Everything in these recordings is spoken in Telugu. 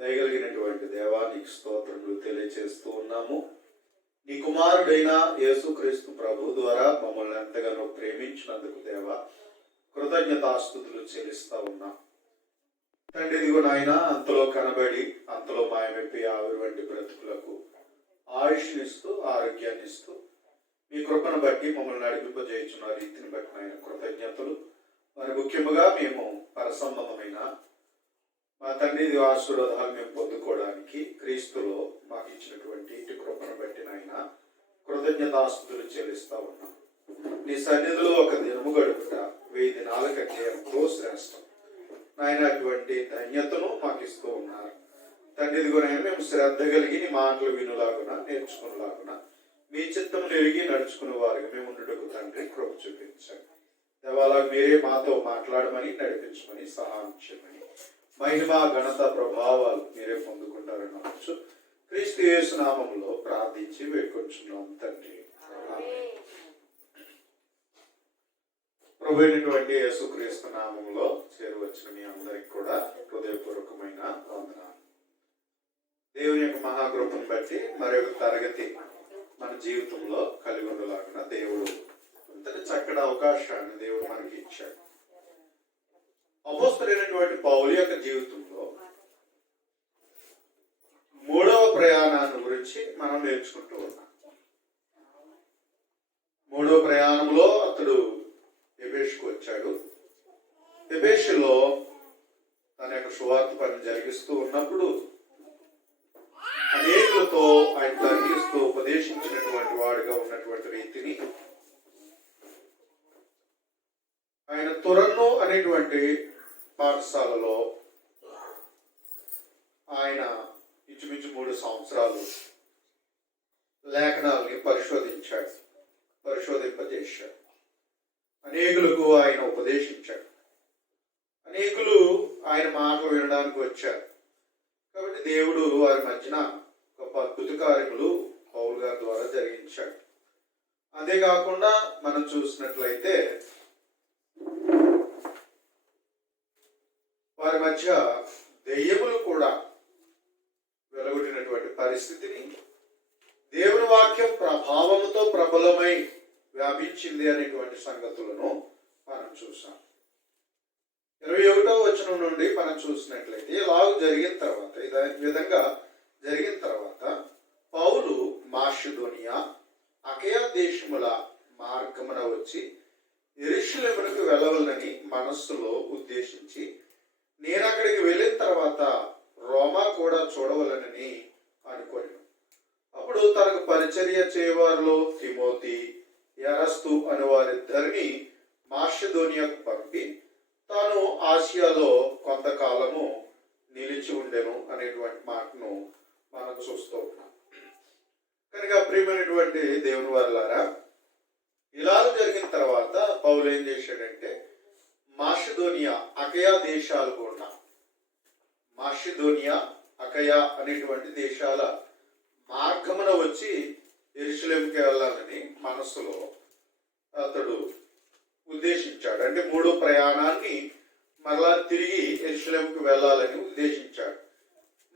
దయగలిగినటువంటి దేవా, నీకు స్తోత్రములు తెలియజేస్తూ ఉన్నాము. నీ కుమారుడైన యేసుక్రీస్తు ప్రభు ద్వారా మమ్మల్ని ఎంతగానో ప్రేమించినందుకు దేవా కృతజ్ఞతాస్తుతులు చెల్లిస్తా ఉన్నాం. తండ్రి, ఇదిగో నాయన, అంతలో కనబడి అంతలో మాయమైపోయి ఆవిరి వంటి బ్రతుకులకు ఆయుష్నిస్తూ ఆరోగ్యాన్ని ఇస్తూ మీ కృపను బట్టి మమ్మల్ని నడిపింపజేయుచున్న రీతిని బట్టి నాయన కృతజ్ఞతలు. మరి ముఖ్యముగా మేము పరసంబంధమైన మా తండ్రి ఆశీర్వాదాలు మేము పొందుకోవడానికి క్రీస్తులో మాకు ఇచ్చినటువంటి ఇటు కృపను బట్టి నాయన కృతజ్ఞతాస్తుతులు చెల్లిస్తా ఉన్నాం. నీ సన్నిధిలో ఒక దినము గడుపుట 1000 దినాల కంటే ఎంతో శ్రేష్టం నాయన. అటువంటి ధన్యతను మాకు ఇస్తూ ఉన్నారు తండ్రి. ఇదిగోనైనా మేము శ్రద్ధ కలిగి నీ మాటలు వినులాగున నేర్చుకునేలాగున మీ చిత్తములు ఎరిగి నడుచుకునే వారికి మేము ఉండటకు తండ్రి కృప చూపించండి. దేవాలా మీరే మాతో మాట్లాడమని నడిపించమని సహాయం చేయమని మహిమ ఘనత ప్రభావాలు మీరే పొందుకుంటారని నమ్మచ్చు. క్రీస్తు యేసు నామములో ప్రార్థించి వేడుకొంచున్నాం తండ్రి. ప్రభు అయినటువంటి యేసుక్రీస్తు నామములో చేరువచ్చిన మీ అందరికి కూడా హృదయపూర్వకమైన వందనాలు. దేవుని యొక్క మహాకృపను బట్టి మరొక తరగతి మన జీవితంలో కలిగి ఉండలాగున దేవుడు అంతటి చక్కటి అవకాశాన్ని దేవుడు మనకి ఇచ్చాడు. అపోస్తలుడైనటువంటి పౌలు యొక్క జీవితంలో 3వ ప్రయాణాన్ని గురించి మనం నేర్చుకుంటూ ఉన్నాం. 3వ ప్రయాణంలో అతడు ఎబేషుకు వచ్చాడు. ఎబేషులో తన యొక్క సువార్త పని జరిగిస్తూ ఉన్నప్పుడు అనేకులతో ఆయన తర్కిస్తూ ఉపదేశించినటువంటి వాడుగా ఉన్నటువంటి రీతిని ఆయన తురన్ను అనేటువంటి పాఠశాలలో ఆయన ఇంచుమించు 3 సంవత్సరాలు లేఖనాలని పరిశోధింపజేశాడు. అనేకులకు ఆయన ఉపదేశించాడు. అనేకులు ఆయన మాటలు వినడానికి వచ్చారు. కాబట్టి దేవుడు వారి మధ్యన గొప్ప అద్భుత కార్యములు పౌలు గారి ద్వారా జరిగించాడు. అంతేకాకుండా మనం చూసినట్లయితే వారి మధ్య దెయ్యములు కూడా వెలువడినటువంటి పరిస్థితిని, దేవుని వాక్యం ప్రభావంతో ప్రబలమై వ్యాపించింది అనేటువంటి సంగతులను మనం చూసాం. 21వ వచనం నుండి మనం చూసినట్లయితే ఇలాగ జరిగిన తర్వాత, ఈ విధంగా జరిగిన తర్వాత పౌలు మాసిదోనియా అకయ దేశముల మార్గమున వచ్చి యెరూషలేమునకు వెళ్ళవలనని మనస్సులో ఉద్దేశించి, నేను అక్కడికి వెళ్ళిన తర్వాత రోమా కూడా చూడవలనని అనుకోను. అప్పుడు తనకు పరిచర్య చేయవారిలో తిమోతి, ఎరస్తు అనే వారిద్దరిని మాసిదోనియాకు పంపి తాను ఆసియాలో కొంతకాలము నిలిచి ఉండెను అనేటువంటి మాటను మనం చూస్తూ ఉన్నాం. కనుక ప్రియమైనటువంటి దేవుని వారలారా, ఇలా జరిగిన తర్వాత పౌలు ఏం చేశాడంటే మాసిదోనియా అకయా దేశాలు కూడా, మాసిదోనియా అకయా అనేటువంటి దేశాల మార్గమున వచ్చి యెరూషలేముకి వెళ్ళాలని మనస్సులో అతడు ఉద్దేశించాడు. అంటే 3వ ప్రయాణాన్ని మరలా తిరిగి యెరూషలేముకి వెళ్ళాలని ఉద్దేశించాడు.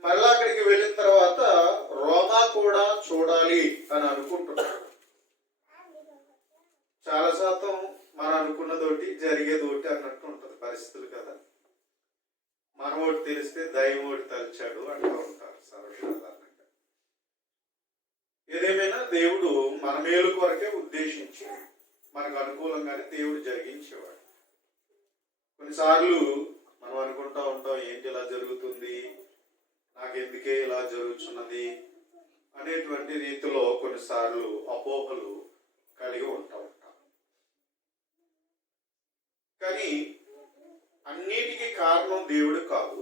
మరలా అక్కడికి వెళ్ళిన తర్వాత రోమా కూడా చూడాలి అని అనుకుంటున్నాడు. చాలా శాతం మనం అనుకున్నదోటి జరిగేదోటి అన్నట్టు ఉంటుంది పరిస్థితులు కదా. మనం ఒకటి తెలిస్తే దైవం ఒకటి తలిచాడు అంటూ ఉంటారు సర్వసాధారణంగా. ఏదేమైనా దేవుడు మన మేలు కొరకే ఉద్దేశించి మనకు అనుకూలంగానే దేవుడు జరిగించేవాడు. కొన్నిసార్లు మనం అనుకుంటా ఉంటాం, ఏంటి ఇలా జరుగుతుంది, నాకెందుకే ఇలా జరుగుతున్నది అనేటువంటి రీతిలో కొన్నిసార్లు అపోహలు కలిగి ఉంటాం. కానీ అన్నిటికీ కారణం దేవుడు కాదు.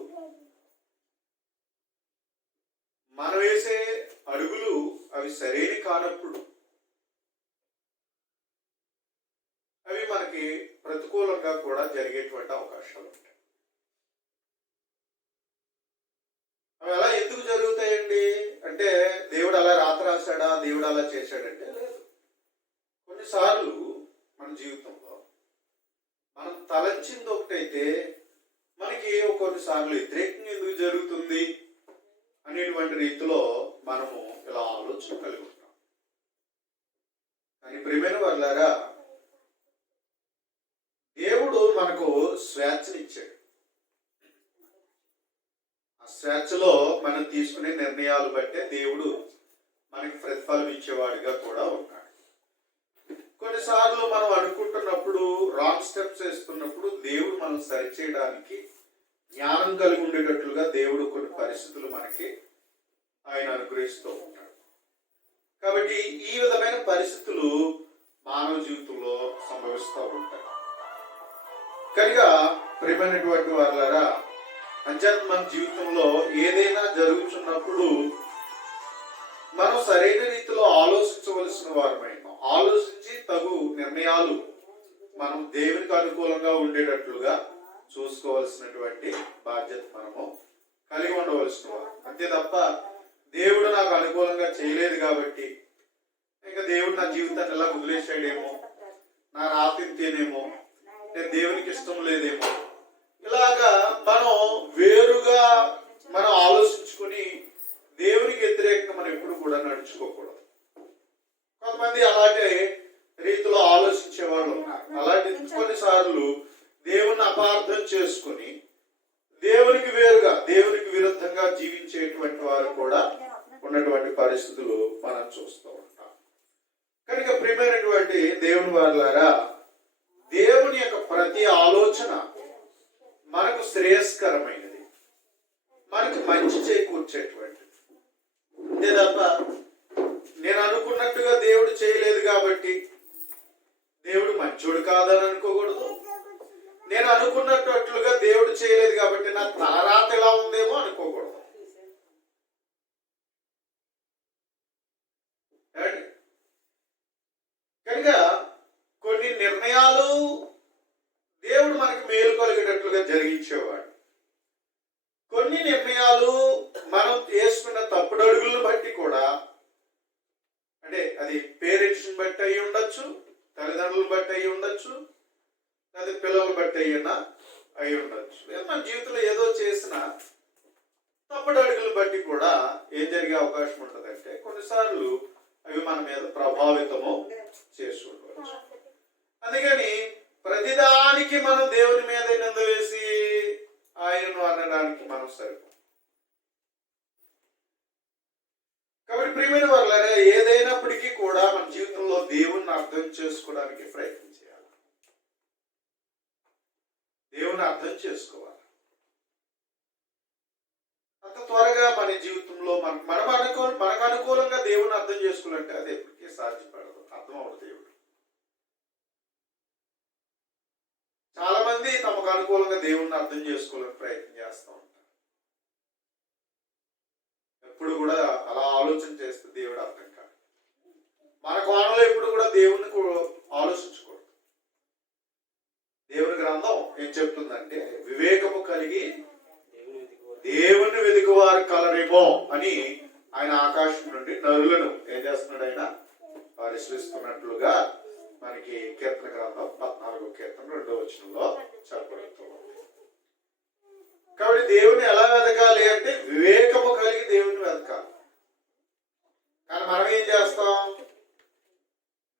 మనం వేసే అడుగులు అవి సరైన కానప్పుడు అవి మనకి ప్రతికూలంగా కూడా జరిగేటువంటి అవకాశాలు ఉంటాయి. అవి అలా ఎందుకు జరుగుతాయండి అంటే, దేవుడు అలా రాశాడా, దేవుడు అలా చేశాడంటే లేదు. కొన్నిసార్లు మన జీవితంలో మనం తలంచింది ఒకటైతే మనకి కొన్నిసార్లు వ్యతిరేకంగా ఎందుకు జరుగుతుంది రీతిలో మనము ఇలా ఆలోచన కలిగి ఉంటాం. కానీ ప్రియమైన వాళ్ళారా, దేవుడు మనకు స్వేచ్ఛనిచ్చాడు. ఆ స్వేచ్ఛలో మనం తీసుకునే నిర్ణయాలు బట్టే దేవుడు మనకి ప్రతిఫలం ఇచ్చేవాడిగా కూడా ఉన్నాడు. కొన్నిసార్లు మనం అనుకుంటున్నప్పుడు, రాంగ్ స్టెప్స్ వేస్తున్నప్పుడు దేవుడు మనం సరిచేయడానికి జ్ఞానం కలిగి ఉండేటట్లుగా దేవుడు కొన్ని పరిస్థితులు మనకి ఆయన అనుగ్రహిస్తూ ఉంటాడు. కాబట్టి ఈ విధమైన పరిస్థితులు మానవ జీవితంలో సంభవిస్తూ ఉంటాయి. కనుక ప్రియమైనటువంటి వాళ్ళారా, ఆధ్యాత్మిక జీవితంలో ఏదైనా జరుగుతున్నప్పుడు మనం సరైన రీతిలో ఆలోచించవలసిన వారమై, ఆలోచించి తగు నిర్ణయాలు మనం దేవునికి అనుకూలంగా ఉండేటట్లుగా చూసుకోవాల్సినటువంటి బాధ్యత మనము కలిగి ఉండవలసిన వారు. అంతే తప్ప దేవుడు నాకు అనుకూలంగా చేయలేదు కాబట్టి ఇంకా దేవుడు నా జీవితాన్ని ఎలా వదిలేసాడేమో, నా రాతింతేనేమో, నేను దేవునికి ఇష్టం లేదేమో, ఇలాగా మనం వేరుగా మనం ఆలోచించుకుని దేవునికి వ్యతిరేకంగా మనం ఎప్పుడు కూడా నడుచుకోకూడదు. కొంతమంది అలాగే రీతిలో ఆలోచించే వాళ్ళు ఉన్నారు. అలాంటి కొన్నిసార్లు దేవుని అపార్థం చేసుకుని దేవునికి వేరుగా, దేవునికి విరుద్ధంగా జీవించేటువంటి వారు కూడా ఉన్నటువంటి పరిస్థితులు మనం చూస్తూ ఉంటాం. కనుక ప్రియమైనటువంటి దేవుని వారులారా, దేవుని యొక్క ప్రతి ఆలోచన మనకు శ్రేయస్కరమైనది, మనకు మంచి చేకూర్చేటువంటిది. అంతే తప్ప నేను అనుకున్నట్టుగా దేవుడు చేయలేదు కాబట్టి దేవుడు మంచోడు కాదని అనుకోకూడదు. నేను అనుకున్నట్లుగా దేవుడు చేయలేదు కాబట్టి నా తలరాత ఎలా ఉందేమో అనుకోకూడదు. కనుక కొన్ని నిర్ణయాలు దేవుడు మనకు మేలు కలిగేటట్లుగా జరిగించేవాడు. కొన్ని నిర్ణయాలు మనం చేసుకున్న తప్పుడు అడుగులను బట్టి కూడా, అంటే అది పేరెంట్స్ని బట్టి అయి ఉండొచ్చు, తల్లిదండ్రులను బట్టి అయి ఉండొచ్చు, లేదా పిల్లలు బట్టి అయి ఉండొచ్చు, లేదా మన జీవితంలో ఏదో చేసిన తప్పుడు అడుగులను బట్టి కూడా ఏం జరిగే అవకాశం ఉంటుందంటే కొన్నిసార్లు అవి మన మీద ప్రభావితము చేసి ఉండవచ్చు. అందుకని ప్రతిదానికి మనం దేవుని మీద నింద వేసి ఆయనను అనడానికి మనం సరిపో. కాబట్టి ప్రియమైన వారులారా, ఏదైనప్పటికీ కూడా మన జీవితంలో దేవుణ్ణి అర్థం చేసుకోవడానికి ప్రయత్నం చేయాలి. దేవుని అర్థం చేసుకోవాలి. అంత త్వరగా మన జీవితంలో మనకు అనుకూలంగా దేవుని అర్థం చేసుకోవాలంటే అది ఎప్పటికీ సాధ్యపడదు, అర్థం అవదు. దేవుడు చాలా మంది తమకు అనుకూలంగా దేవుణ్ణి అర్థం చేసుకోవాలని ప్రయత్నం చేస్తూ ఉంటారు. ఎప్పుడు కూడా అలా ఆలోచన చేస్తే దేవుడు అర్థం కాదు. మన కోణంలో ఎప్పుడు కూడా దేవుణ్ణి ఆలోచించకూడదు. దేవుని గ్రంథం ఏం చెప్తుందంటే, వివేకము కలిగి దేవుణ్ణి వెతుకువారు కలరేమో అని ఆయన ఆకాశం నుండి నరులను ఏం చేస్తున్నాడు, ఆయన పరిశీలిస్తున్నట్లుగా మనకి కీర్తన గ్రంథం 14వ కీర్తన 2వ వచనంలో చెప్పబడుతుంది. కాబట్టి దేవుని ఎలా వెతకాలి అంటే వివేకము కలిగి దేవుని వెతకాలి. కానీ మనం ఏం చేస్తాం,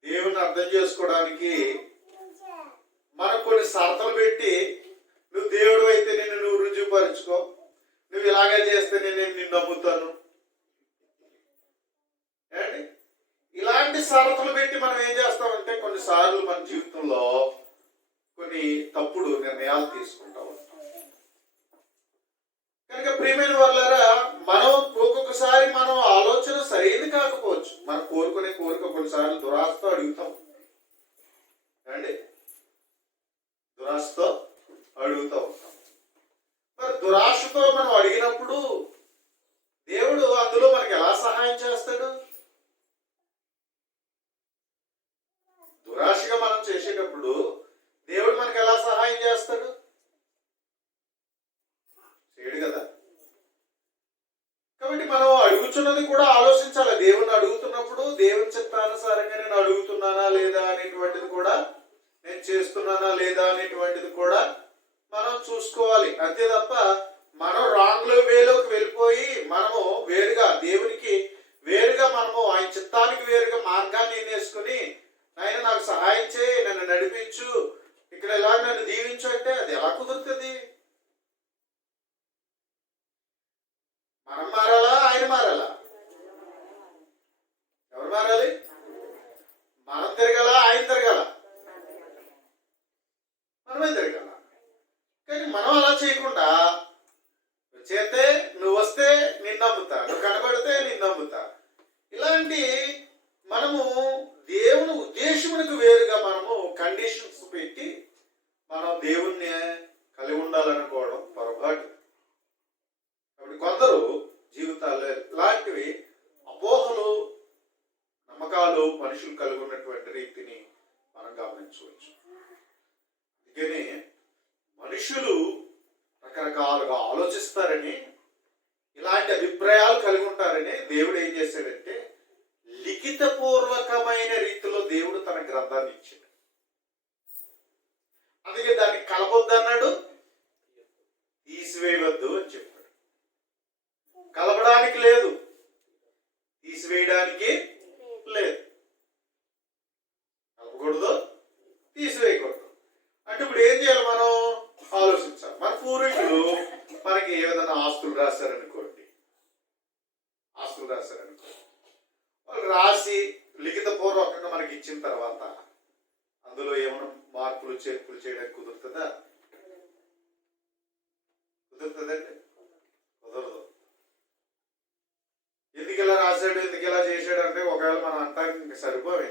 దేవుని అర్థం చేసుకోవడానికి మనకు కొన్ని షరతులు పెట్టి, నువ్వు దేవుడు అయితే నువ్వు రుజువుపరుచుకో, నువ్వు ఇలాగే చేస్తే నేను నిన్ను నమ్ముతాను, ఇలాంటి షరతులు పెట్టి మనం ఏం చేస్తామంటే కొన్నిసార్లు మన జీవితంలో కొన్ని తప్పుడు నిర్ణయాలు తీసుకుంటా ఉంటాం. కనుక ప్రియమైన వాళ్ళారా, మనం ఒక్కొక్కసారి మనం ఆలోచన సరైనది కాకపోవచ్చు. మనం కోరుకునే కోరిక కొన్నిసార్లు దురాశతో అడుగుతాం అండి, దురాశతో అడుగుతూ ఉంటాం. మరి దురాశతో మనం అడిగినప్పుడు దేవుడు అందులో మనకి ఎలా సహాయం చేస్తాడు? దురాశగా మనం చేసేటప్పుడు దేవుడు మనకి ఎలా సహాయం చేస్తాడు? చేయడు కదా. కాబట్టి మనం అడుగుతున్నది కూడా ఆలోచించాలి. దేవుని అడుగుతున్నప్పుడు దేవుని చిత్తానుసారంగా నేను అడుగుతున్నానా లేదా అనేటువంటిది కూడా, నేను చేస్తున్నానా లేదా అనేటువంటిది కూడా మనం చూసుకోవాలి. అంతే తప్ప మనం రాంగ్ వేలోకి వెళ్ళిపోయి మనము వేరుగా మనం మారాలా, ఆయన మారాలా? ఎవరు మారాలి? మనం తిరగాల, ఆయన తిరగాల? మనమే తిరగాల. కానీ మనం అలా చేయకుండా చేస్తే నువ్వు వస్తే నిన్ను నమ్ముతా, నువ్వు కనబడితే నిన్ను నమ్ముతా, ఇలాంటి మనము దేవుని ఉద్దేశమునకు వేరుగా మనము కండిషన్స్ పెట్టి మనం దేవుణ్ణి కలిగి ఉండాలనుకోవడం పొరపాటు. కాబట్టి కొందరు జీవితాలు ఇలాంటివి అపోహలు, నమ్మకాలు మనుషులు కలిగి ఉన్నటువంటి రీతిని మనం గమనించవచ్చు. అందుకని మనుషులు రకరకాలుగా ఆలోచిస్తారని, ఇలాంటి అభిప్రాయాలు కలిగి ఉంటారని దేవుడు ఏం చేశాడంటే లిఖితపూర్వకమైన రీతిలో దేవుడు తన గ్రంథాన్ని ఇచ్చాడు. అందుకే దాన్ని కలపొద్దు అన్నాడు, తీసివేయవద్దు అని చెప్పాడు. కలపడానికి లేదు, తీసివేయడానికి లేదు. కలపకూడదు, తీసివేయకూడదు. అంటే ఇప్పుడు ఏం చేయాలి? మనం ఆలోచించాలి. మన పూర్వీకులు మనకి ఏదైనా ఆస్తులు రాశారనుకోండి, వాళ్ళు రాసి లిఖిత పూర్వకంగా మనకి ఇచ్చిన తర్వాత అందులో ఏమైనా మార్పులు చేర్పులు చేయడానికి కుదురుతుందా? కుదురుతుందండి? కుదరదు. ఎందుకు ఇలా రాశాడు, ఎందుకు ఇలా చేశాడు అంటే ఒకవేళ మనం అంటానికి ఇంక సరిపోవు.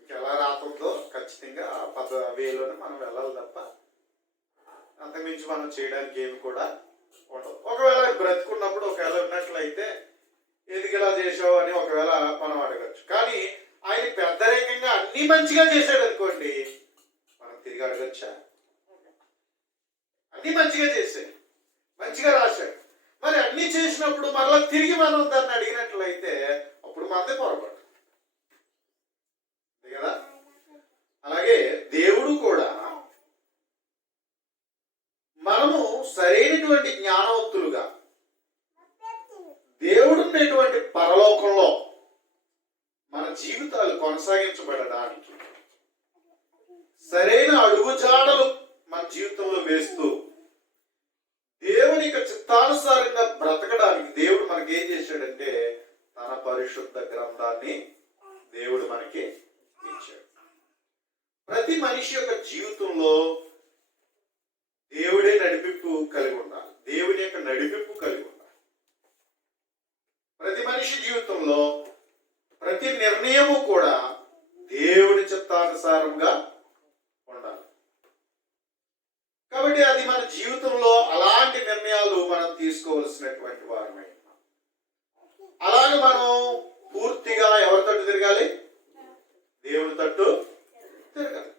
ఇంకెలా రాతుందో ఖచ్చితంగా ఆ వేలోనే మనం వెళ్ళాలి తప్ప అంతకుమించి మనం చేయడానికి ఏమి కూడా ఉండదు. ఒకవేళ బ్రతుకున్నప్పుడు ఒకవేళ ఉన్నట్లయితే ఎందుకు ఇలా చేసావు అని ఒకవేళ మనం అడగచ్చు. కానీ ఆయన పెద్దరేకంగా అన్ని మంచిగా చేశాడు అనుకోండి, మనం తిరిగి అడగచ్చా? అన్ని మంచిగా చేశాడు, మంచిగా రాశాడు. మరి అన్ని చేసినప్పుడు మరలా తిరిగి మనం దాన్ని అడిగినట్లయితే అప్పుడు మనదే పొరపాటు కదా. అలాగే దేవుడు కూడా మనము సరైనటువంటి జ్ఞానవంతులుగా దేవుడు ఉండేటువంటి పరలోకంలో మన జీవితాలు కొనసాగించబడడానికి సరైన అడుగుజాడలు మన జీవితంలో వేస్తూ దేవుని యొక్క చిత్తానుసారంగా బ్రతకడానికి దేవుడు మనకి ఏం చేశాడంటే తన పరిశుద్ధ గ్రంథాన్ని దేవుడు మనకి ఇచ్చాడు. ప్రతి మనిషి యొక్క జీవితంలో దేవుడే నడిపింపు కలిగి ఉండాలి, దేవుని యొక్క నడిపింపు కలిగి ఉండాలి. ప్రతి మనిషి జీవితంలో ప్రతి నిర్ణయము కూడా దేవుని చిత్తానుసారంగా ఉండాలి. కాబట్టి అది మన జీవితంలో అలాంటి నిర్ణయాలు మనం తీసుకోవలసినటువంటి వారమే. అలాగే మనం పూర్తిగా ఎవరి తట్టు తిరగాలి? దేవుని తట్టు తిరగాలి.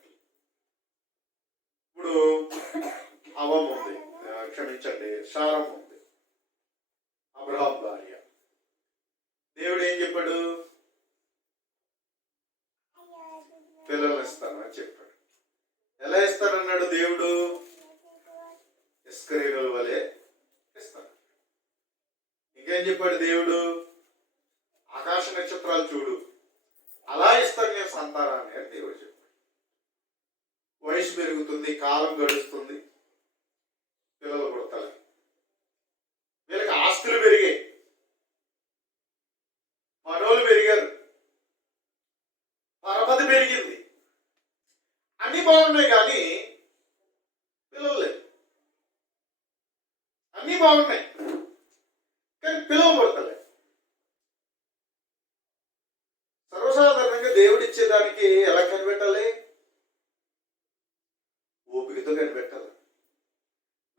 ఇప్పుడు అవం ఉంది, క్షమించండి, శారం ఉంది, అబ్రహాం భార్య. దేవుడు ఏం చెప్పాడు? పిల్లల్ని ఇస్తాను అని చెప్పాడు. ఎలా ఇస్తానన్నాడు దేవుడు? ఇస్కరీయుల వలె ఇస్తాను. ఇంకేం చెప్పాడు దేవుడు? ఆకాశ నక్షత్రాలు చూడు, అలా ఇస్తాను నేను సంతానాన్ని అని దేవుడు చెప్పాడు. వయసు పెరుగుతుంది, కాలం గడుస్తుంది, పిల్లలు పుడతారు, వీళ్ళకి ఆస్తులు పెరిగాయి, మనోళ్ళు పెరిగారు, పరపతి పెరిగింది, అన్ని బాగున్నాయి కానీ పిల్లలు లేవు. అన్ని బాగున్నాయి కానీ పిల్లలు పుడతలే. సర్వసాధారణంగా దేవుడు ఇచ్చేదానికి ఎలా కనిపెట్టాలి? ఓపికతో కనిపెట్టాలి.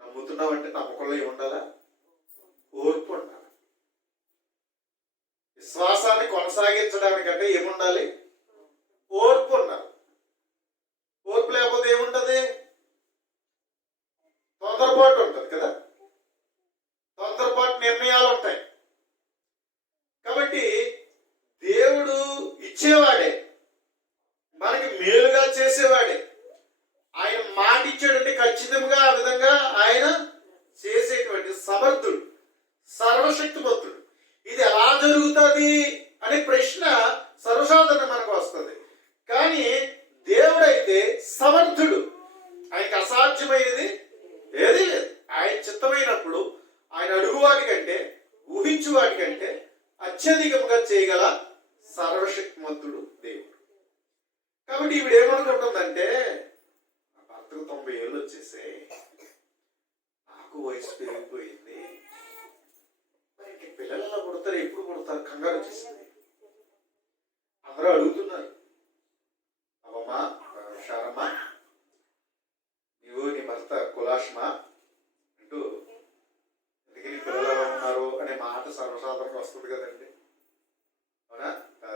నమ్ముతున్నామంటే నమ్మకంలో ఏముండాలా? ఓర్పు ఉండాలి. విశ్వాసాన్ని కొనసాగించడానికంటే ఏముండాలి? ఓర్పు ఉండాలి. ఓర్పు లేకపోతే ఏముంటది? తొందరపాటు ఉంటుంది కదా, తొందరపాటు నిర్ణయాలు ఉంటాయి. కాబట్టి దేవుడు ఇచ్చేవాడే, మనకి మేలుగా చేసేవాడే. ఆయన మాట ఇచ్చాడంటే ఖచ్చితంగా ఆ విధంగా ఆయన చేసేటువంటి సమర్థుడు, సర్వశక్తిమంతుడు. ఇది ఎలా జరుగుతుంది అనే ప్రశ్న సర్వసాధారణ మనకు వస్తుంది. కానీ దేవుడైతే సమర్థుడు, ఆయనకి అసాధ్యమైనది ఏదీ లేదు. ఆయన చిత్తమైనప్పుడు ఆయన అడుగువాటి కంటే ఊహించ ఊహించు వాటికంటే అత్యధికంగా చేయగల సర్వశక్తిమంతుడు దేవుడు. కాబట్టి ఈవిడ ఏమనుకుంటుందంటే, నా భర్తకు 90 ఏళ్ళు వచ్చేసే, నాకు వయసు పెరిగిపోయింది, మరి పిల్లలు ఎలా పుడతారు, ఎప్పుడు పుడతారు, కంగారు వచ్చేసింది. అందరూ అడుగుతున్నారు, అవమ్మా షారమ్మా, నీవు నీ భర్త కులాష్మా అంటూ, ఎందుకు నీ పిల్లలు ఎలా ఉన్నారు అనే మాట సర్వసాధారణంగా వస్తుంది కదండి. అవునా?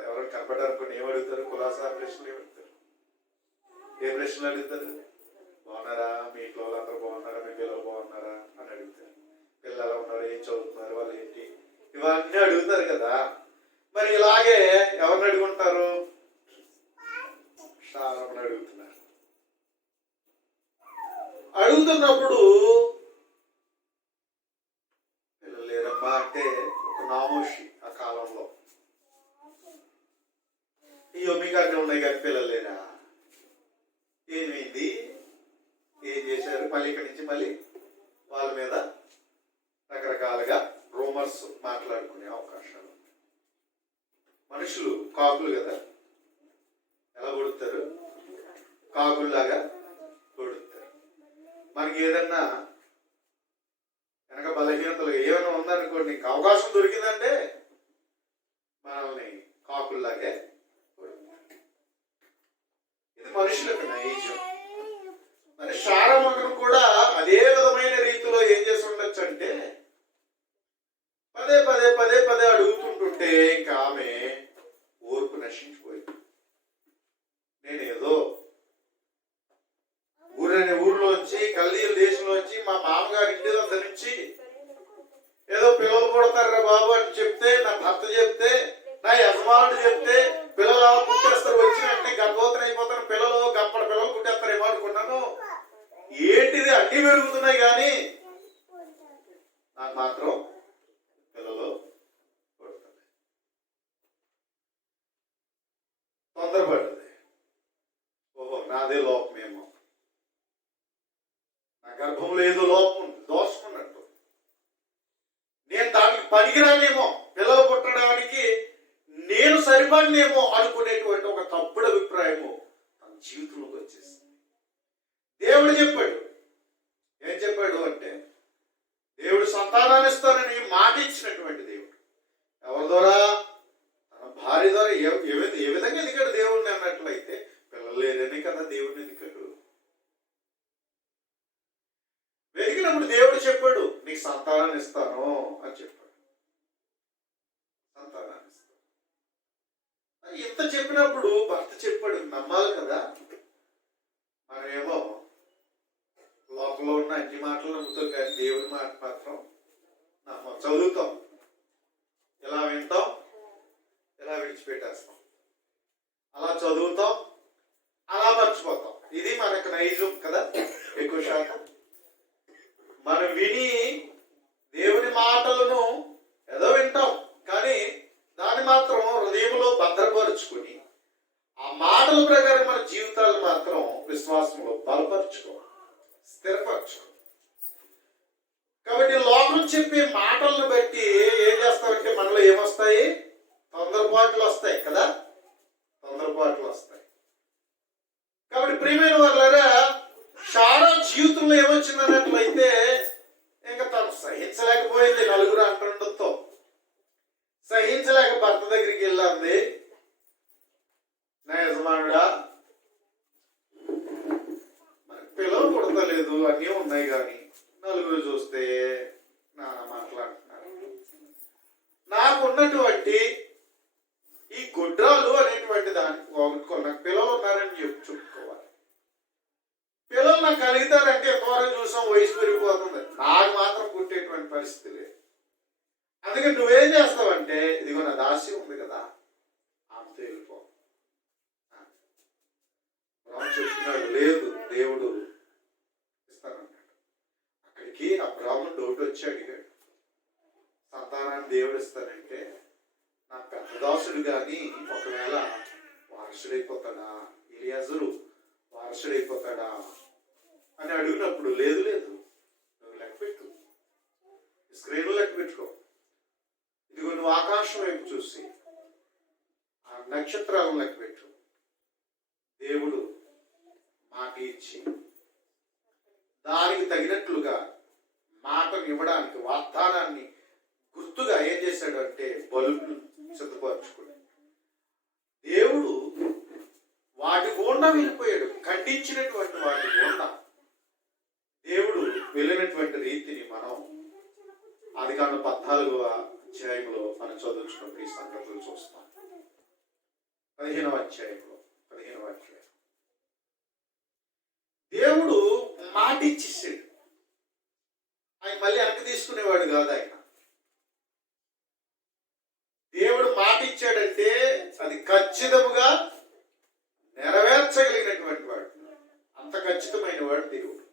ఎవరైనా కనపడ్డారనుకోండి ఏం అడుగుతారు? కులాసా ప్రశ్నలు ఏమడుగుతారు? ఏ ప్రశ్నలు అడుగుతారు? బాగున్నారా, మీ ఇంట్లో వాళ్ళందరూ బాగున్నారా, మీ పిల్లలు బాగున్నారా అని అడుగుతారు. పిల్లలు ఎలా ఉన్నారు, ఏం చదువుతున్నారు, వాళ్ళు ఏంటి, ఇవన్నీ అడుగుతారు కదా. మరి ఇలాగే ఎవరిని అడుగుంటారు? షారమ్మని అడుగుతున్నారు. అడుగుతున్నప్పుడు పిల్లలు లేరమ్మా అంటే ఒక నామోషి ఆ కాలంలో. ఈ ఒమ్మిగానే ఉన్నాయి కానీ పిల్లలు లేరా, ఏమైంది, ఏం చేశారు, మళ్ళీ ఇక్కడి నుంచి మళ్ళీ వాళ్ళ మీద రకరకాలుగా రూమర్స్ మాట్లాడుకునే అవకాశాలు. మనుషులు కాకులు కదా, ఎలా కొడుతారు? కాకుల్లాగా కొడుతారు. మనకి ఏదన్నా వెనక బలహీనతలు ఏమైనా ఉందనుకోండి, నీకు అవకాశం దొరికిందంటే మనల్ని కాకుల్లాగే కొడుతారు. ఇది మనుషులకు నైజం. మరి శారమ్మను కూడా అదే విధమైన రీతిలో ఏం చేసి ఉండొచ్చు అంటే, పదే పదే పదే పదే అడుగుతుంటుంటే ఇంకా ఆమె ఓర్పు నశించిపోయింది. నేనేదో ఊర్లోంచి కల్దీల దేశంలోంచి మా మామగారి ఇంటి దగ్గర నుంచి ఏదో పిల్లలు పుడతారా బాబు అని చెప్తే, నా భర్త చెప్తే, నా యజమానుడు చెప్తే, పిల్లలు అలా పుట్టేస్తారు, వచ్చి అంటే గర్భవతిని అయిపోతారు, పిల్లలు గప్పటి పిల్లలు పుట్టేస్తారు ఏమనుకున్నాను. ఏంటిది, అన్ని పెరుగుతున్నాయి కానీ నాకు మాత్రం పిల్లలు పుడతారు. తొందరపడ్డది. ఓహో, నాదే లోపమేమో, నా గర్భంలో ఏదో లోపం ఉంది, దోషం ఉన్నట్టు, నేను దానికి పనికిరానేమో, పిల్లలు పుట్టడానికి నేను సరిపడినేమో అనుకునేటువంటి ఒక తప్పుడు అభిప్రాయము తన జీవితంలోకి వచ్చేసింది. దేవుడు చెప్పాడు, ఏం చెప్పాడు అంటే, దేవుడు సంతానాన్ని ఇస్తానని మాట ఇచ్చినటువంటి దేవుడు ఎవరి ద్వారా? తన భార్య ద్వారా. ఏ విధంగా ఎదిగాడు దేవుడిని అన్నట్లయితే, పిల్లలు లేరని కదా దేవుడిని ఎదిగాడు. వెతికినప్పుడు దేవుడు చెప్పాడు, నీకు సంతానాన్ని ఇస్తాను అని చెప్పాడు. సంతానాన్ని ఇస్తాను. ఇంత చెప్పినప్పుడు భర్త చెప్పాడు, నమ్మాలి కదా. మనమేమో లోపల ఉన్న అన్ని మాటలు నమ్ముతాం కానీ దేవుడి మాట మాత్రం నమ్మం. చదువుతాం, ఇలా వింటాం, ఇలా విడిచిపెట్టేస్తాం, అలా చదువుతాం, అలా మర్చిపోతాం. ఇది మనకు నైజం కదా. ఎక్కువ శాతం మనం విని దేవుని మాటలను ఏదో వింటాం కానీ దాన్ని మాత్రం హృదయంలో భద్రపరుచుకుని ఆ మాటల ప్రకారం మన జీవితాలు మాత్రం విశ్వాసంలో బలపరుచుకోవాలి, స్థిరపరచుకోవాలి. కాబట్టి లోకం చెప్పే మాటలను బట్టి ఏం చేస్తామంటే మనలో ఏమొస్తాయి? తొందరపాట్లు వస్తాయి కదా, తొందరపాట్లు వస్తాయి. కాబట్టి ప్రియమైన వాళ్ళారా, శారా జీవితంలో ఏమొచ్చింది అన్నట్లయితే, ఇంకా తను సహించలేకపోయింది నలుగురు అంటుండతో. సహించలేక భర్త దగ్గరికి వెళ్ళింది, నా యజమానుడా మనకు పిల్లలు పుడతలేదు, అన్నీ ఉన్నాయి కానీ నలుగురు చూస్తే నాన్న మాట్లాడుతున్నారు. నాకున్నటువంటి ఈ గుడ్రాలు అనేటువంటి దానికి నాకు పిల్లలు ఉన్నారని చెప్పుకోవాలి. పిల్లలు నాకు కలుగుతారంటే ఎంతవరకు చూసాం, వయసు పెరిగిపోతుంది, నాకు మాత్రం పుట్టేటువంటి పరిస్థితి లేదు. అందుకని నువ్వేం చేస్తావంటే, ఇదిగో నా దాసి ఉంది కదా, ఆమెతో వెళ్ళిపో. చెప్తున్నాడు, లేదు దేవుడు ఇస్తానన్నాడు. అక్కడికి ఆ బ్రాహ్మణుడు డౌట్ వచ్చి అడిగాడు, సంతానాన్ని దేవుడు ఇస్తానంటే నా పెద్ద దాసుడు గాని ఒకవేళ వారసుడైపోతాడా, ఎలియాజరు వారసుడైపోతాడా అని అడిగినప్పుడు, లేదు లేదు, నువ్వు లెక్క పెట్టు, స్క్రీన్లో లెక్క పెట్టుకో, వైపు చూసి ఆ నక్షత్రాలను లెక్క పెట్టు. దేవుడు మాట ఇచ్చి దానికి తగినట్లుగా మాటను ఇవ్వడానికి వాగ్దానాన్ని గుర్తుగా ఏం చేశాడు అంటే బలుపును సిద్ధపరచుకుని దేవుడు వాటి గుండా వెళ్ళిపోయాడు. ఖండించినటువంటి వాటి గుండా దేవుడు వెళ్ళినటువంటి రీతిని మనం ఆదికాండం 14వ అధ్యాయంలో మనం చదువుతున్నప్పుడు ఈ సంగతులు చూస్తాం. 15వ అధ్యాయంలో దేవుడు మాట ఇచ్చేసాడు. ఆయన మళ్ళీ వెనక్కి తీసుకునేవాడు కాదు. ఆయన దేవుడు మాట ఇచ్చాడంటే అది ఖచ్చితముగా నెరవేర్చగలిగినటువంటి వాడు. అంత ఖచ్చితమైన వాడు దేవుడు.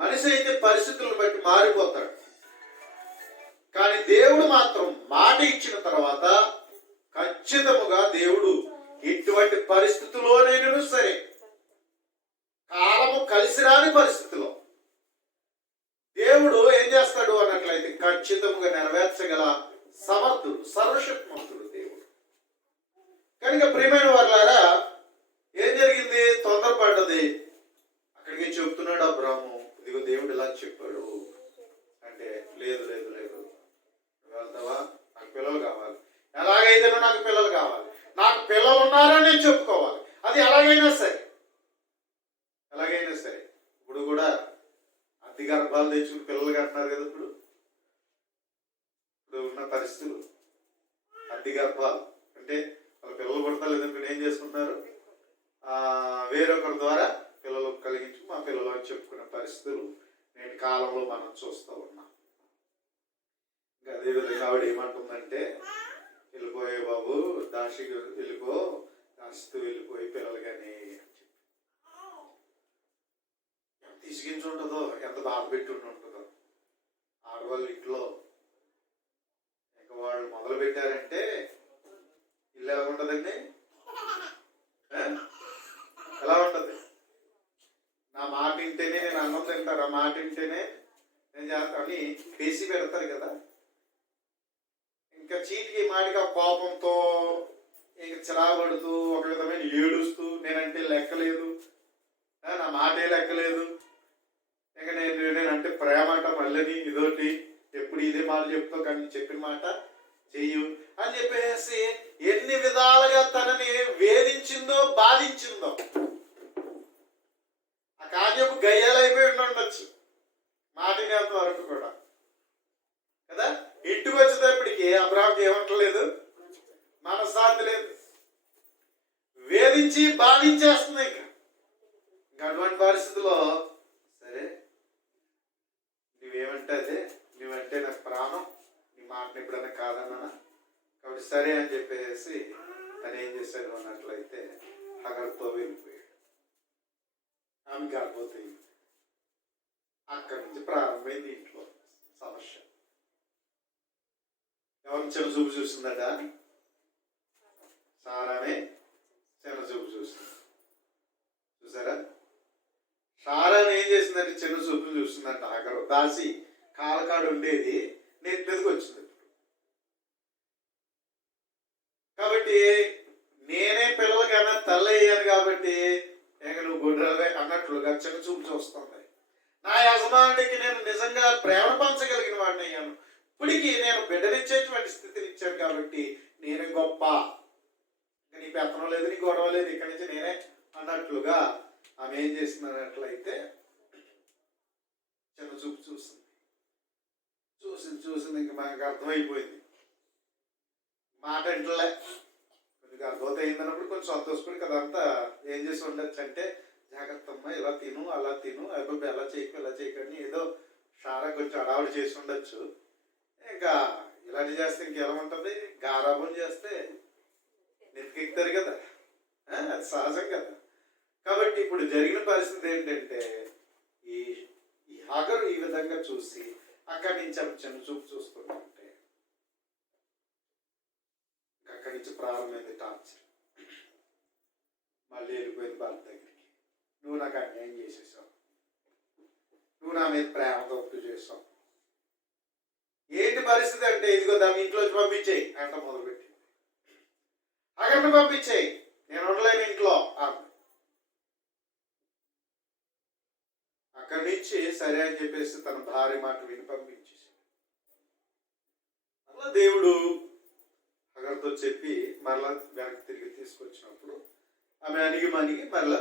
మనిషి అయితే పరిస్థితులను బట్టి మారిపోతాడు, కానీ దేవుడు మాత్రం మాట ఇచ్చిన తర్వాత ఖచ్చితముగా దేవుడు ఎటువంటి పరిస్థితుల్లోనైనా సరే, కాలము కలిసి రాని పరిస్థితిలో దేవుడు ఏం చేస్తాడు అన్నట్లయితే ఖచ్చితంగా నెరవేర్చగల సమర్థుడు, సర్వశక్తిమంతుడు దేవుడు. కనుక ప్రియమైన వారులారా, ఏం జరిగింది? తొందరపడ్డది. అక్కడికి చెప్తున్నాడు అబ్రాము, ఇదిగో దేవుడు ఇలా చెప్పాడు అంటే, లేదు లేదు లేదు, వెళ్తావా? నాకు పిల్లలు కావాలి. ఎలాగైతే నాకు పిల్లలు కావాలి, నాకు పిల్లలు ఉన్నారని నేను చెప్పుకోవాలి. అది ఎలాగైనా సరే ఇప్పుడు కూడా అద్దె గర్భాలు తెచ్చుకుని పిల్లలు కంటున్నారు కదా. ఇప్పుడు ఉన్న పరిస్థితులు అద్దె గర్భాలు అంటే వాళ్ళ పిల్లలు పుడతారు, లేదంటే ఏం చేసుకుంటున్నారు, వేరొకరి ద్వారా పిల్లలు కలిగించి మా పిల్లలు అని చెప్పుకునే పరిస్థితులు నేటి కాలంలో మనం చూస్తూ ఉన్నాం. ఇంకా అదేవిధంగా ఆవిడ ఏమంటుందంటే, వెళ్ళిపోయే బాబు, దాసికి వెళ్ళిపో, దాసితో వెళ్ళిపోయి పిల్లలు కానీ ఎంత ఇసిగించి ఉంటుందో, ఎంత బాధ పెట్టి ఉంటుందో. ఆడవాళ్ళు ఇంట్లో ఇంకా వాళ్ళు మొదలు పెట్టారంటే ఇల్లు ఎలా ఉంటుందండి? ఎలా ఉంటుంది? నా మాట వింటేనే నేను అన్నం తింటారు, ఆ మాట వింటేనే నేను చేస్తాను అని పేసి పెడతారు కదా. ఇంకా చీటికి మాటికి ఆ కోపంతో ఇంక చిరాబడుతూ ఒక విధమైన ఏడుస్తూ, నేనంటే లెక్కలేదు, నా మాటే లెక్కలేదు, ఇంకా నేనంటే ప్రేమ అంట మళ్ళీ ఇదోటి, ఎప్పుడు ఇదే మాట చెప్తావు కానీ చెప్పిన మాట చెయ్యు అని చెప్పేసి ఎన్ని విధాలుగా తనని వేధించిందో, బాధించిందో. ఆ కార్యము గయ్యాలైపోయి ఉండొచ్చు మాటినంత వరకు కూడా కదా. ఇంటికి వచ్చేటప్పటికి అబ్రాహాంకి ఏమంటలేదు, మనశ్శాంతి లేదు, వేధించి బాధించేస్తుంది. ఇంకా అటువంటి పరిస్థితిలో సరే నువ్వేమంటే అదే, నువ్వంటే నాకు ప్రాణం, నీ మాటను ఎప్పుడైనా కాదన్నా కాబట్టి సరే అని చెప్పేసి తను ఏం చేశాడు అన్నట్లయితే హగర్తో వెళ్ళిపోయాడు. ఆమె గర్భవతి. అక్కడి నుంచి ప్రారంభమైంది ఇంట్లో సమస్య. ఎవరిని చిన్న చూపు చూస్తుందట? సారానే చిన్న చూపు చూస్తుంది. చూసారా? సారాని ఏం చేసిందంటే చిన్న చూపులు చూస్తుందంట. ఆఖరు దాసి కాలకాడు ఉండేది నేను మీదకి వచ్చింది. కాబట్టి నేనే పిల్లలకైనా తల్లి అయ్యాను కాబట్టి నువ్వు గుడ్రలే అన్నట్లుగా చిన్న చూపు చూస్తుంది. నా యజమానుడికి నేను నిజంగా ప్రేమ పంచగలిగిన వాడిని అయ్యాను, ఇప్పటికీ నేను బిడ్డనిచ్చేటువంటి స్థితిని ఇచ్చాను కాబట్టి నేను గొప్ప, నీ పెత్తనం లేదు, నీ గొడవ లేదు, ఇక్కడి నుంచి నేనే అన్నట్లుగా ఆమె ఏం చేస్తున్నట్లయితే చిన్న చూపు చూస్తుంది. చూసింది ఇంక మనకు అర్థమైపోయింది. మాట ఇంటలే. కొద్దిగా అర్థమవుతా అయిందన్నప్పుడు కొంచెం సంతోషపడి కదంతా ఏం చేసి ఉండొచ్చు అంటే, జాగ్రత్త అమ్మా, ఇలా తిను, అలా తిను, అయిపోయి ఎలా చేయకండి ఏదో షారా కొంచెం అడావుడు చేసి ఉండొచ్చు. ఇంకా ఇలాంటి చేస్తే ఇంకెలా ఉంటుంది? గారాబం చేస్తే నెత్తికెక్కుతారు కదా, అది సహజం కదా. కాబట్టి ఇప్పుడు జరిగిన పరిస్థితి ఏంటంటే, ఈ హాగరు ఈ విధంగా చూసి అక్కడి నుంచి చిన్న చూపు చూస్తుంటే అక్కడి నుంచి ప్రారంభమైంది టార్చర్. మళ్ళీ వెళ్ళిపోయింది భర్త దగ్గరికి. నువ్వు నాకు అన్యాయం చేసేసావు, నువ్వు నా మీద ప్రేమ తప్పు చేసావు, ఏంటి పరిస్థితి అంటే, ఇదిగో దాన్ని ఇంట్లోంచి పంపించేయి అంట మొదలుపెట్టి. అక్కడ పంపించేయి, నేను ఉండలేను ఇంట్లో. అక్కడి నుంచి సరే అని చెప్పేసి తన భార్య మాట విని పంపించేసి, అలా దేవుడు అక్కడితో చెప్పి మరలా వెనక్కి తిరిగి తీసుకొచ్చినప్పుడు ఆమె అణిగి మరలా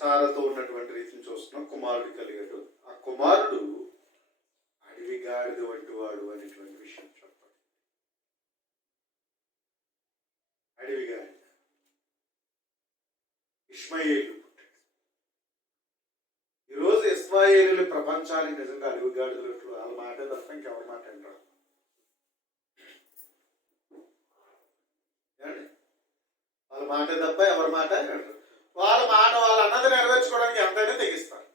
సారాతో ఉన్నటువంటి రీతిని చూస్తున్నాం. కుమారుడు కలిగాడు. ఆ కుమారుడు అడవి గాడిద వంటి వాడు అనేటువంటి విషయం చెప్పండి. అడవి గాడిద ఇష్మాయేలు పుట్టాడు. ఈరోజు ఇస్మాయేలు ప్రపంచానికి నిజంగా అడవి గాడిదలు వాళ్ళ మాట తప్ప ఇంకెవరి మాట అంటారు. వాళ్ళ మాట తప్ప ఎవరి మాట అంటారు. వాళ్ళ మాట వాళ్ళ అన్నది నెరవేర్చుకోవడానికి ఎంతైనా తెగిస్తారు.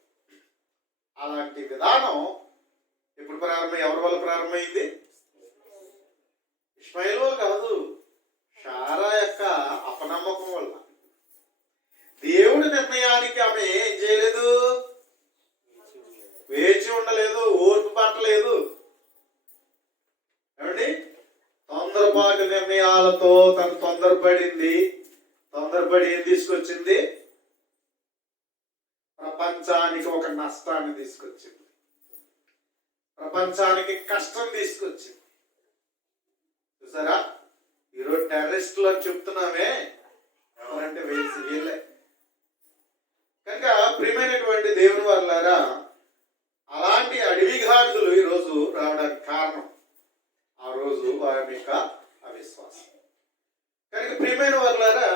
అలాంటి విధానం ఎప్పుడు ఎవరి వల్ల ప్రారంభమైంది? ఇష్మాయేలు వల్ల కాదు, షారా యొక్క అపనమ్మకం వల్ల. దేవుడి నిర్ణయానికి ఆమె ఏం చేయలేదు, వేచి ఉండలేదు, ఓర్పు పట్టలేదు. ఏమండి, తొందరపాటు నిర్ణయాలతో తను తొందరపడి ఏం తీసుకొచ్చింది? ప్రపంచానికి ఒక నష్టాన్ని తీసుకొచ్చింది, ప్రపంచానికి కష్టం తీసుకొచ్చింది. చూసారా, ఈరోజు టెర్రరిస్టులు అని చెప్తున్నామే, ఎవరంటే వీళ్ళే. కనుక ప్రియమైనటువంటి దేవుని వాళ్ళారా, అలాంటి అడవి గాడిదలు ఈరోజు రావడానికి కారణం ఆ రోజు వారి యొక్క అవిశ్వాసం. కనుక ప్రియమైన వాళ్ళారా,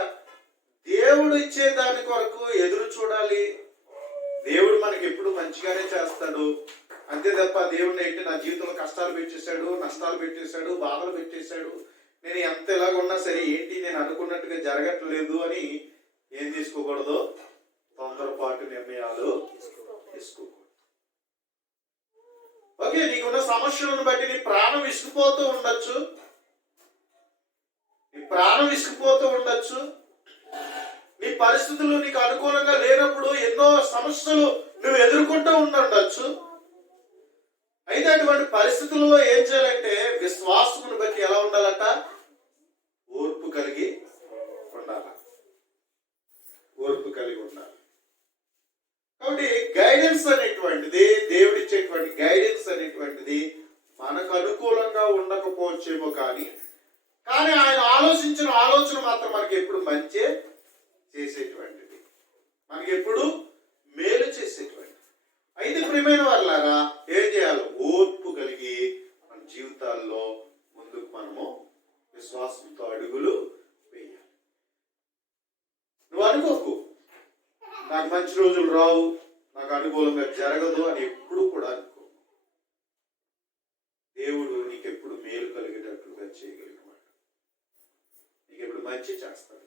దేవుడు ఇచ్చే దాని కొరకు ఎదురు చూడాలి. దేవుడు మనకి ఎప్పుడు మంచిగానే చేస్తాడు, అంతే తప్ప దేవుడిని ఏంటి నా జీవితంలో కష్టాలు పెట్టేశాడు, నష్టాలు పెట్టేశాడు, బాధలు పెట్టేశాడు, నేను ఎంత ఎలాగ ఉన్నా సరే ఏంటి నేను అనుకున్నట్టుగా జరగట్లేదు అని ఏం తీసుకోకూడదు, తొందరపాటు నిర్ణయాలు తీసుకోకూడదు. ఓకే, నీకున్న సమస్యలను బట్టి నీ ప్రాణం విసిగిపోతూ ఉండొచ్చు, నీ పరిస్థితులు నీకు అనుకూలంగా లేనప్పుడు ఎన్నో సమస్యలు నువ్వు ఎదుర్కొంటూ ఉండొచ్చు. అయితే అటువంటి పరిస్థితుల్లో ఏం చేయాలంటే విశ్వాసమును బట్టి ఎలా ఉండాలట? ఓర్పు కలిగి ఉండాలి. కాబట్టి గైడెన్స్ అనేటువంటిది, దేవుడిచ్చేటువంటి గైడెన్స్ అనేటువంటిది మనకు అనుకూలంగా ఉండకపోవచ్చేమో, కానీ ఆయన ఆలోచించిన ఆలోచన మాత్రం మనకి ఎప్పుడు మంచి చేసేటువంటిది, మనకి ఎప్పుడు మేలు చేసేటువంటిది. అయితే ప్రియమైన వాళ్ళారా, ఏం చేయాలి? ఓర్పు కలిగి మన జీవితాల్లో ముందుకు మనము విశ్వాసంతో అడుగులు వేయాలి. నువ్వు అనుకోకు నాకు మంచి రోజులు రావు, నాకు అనుకూలంగా జరగదు అని ఎప్పుడు కూడా అనుకో. దేవుడు నీకెప్పుడు మేలు కలిగేటట్లుగా చేయగలిగినవాడు, నీకెప్పుడు మంచి చేస్తాడు.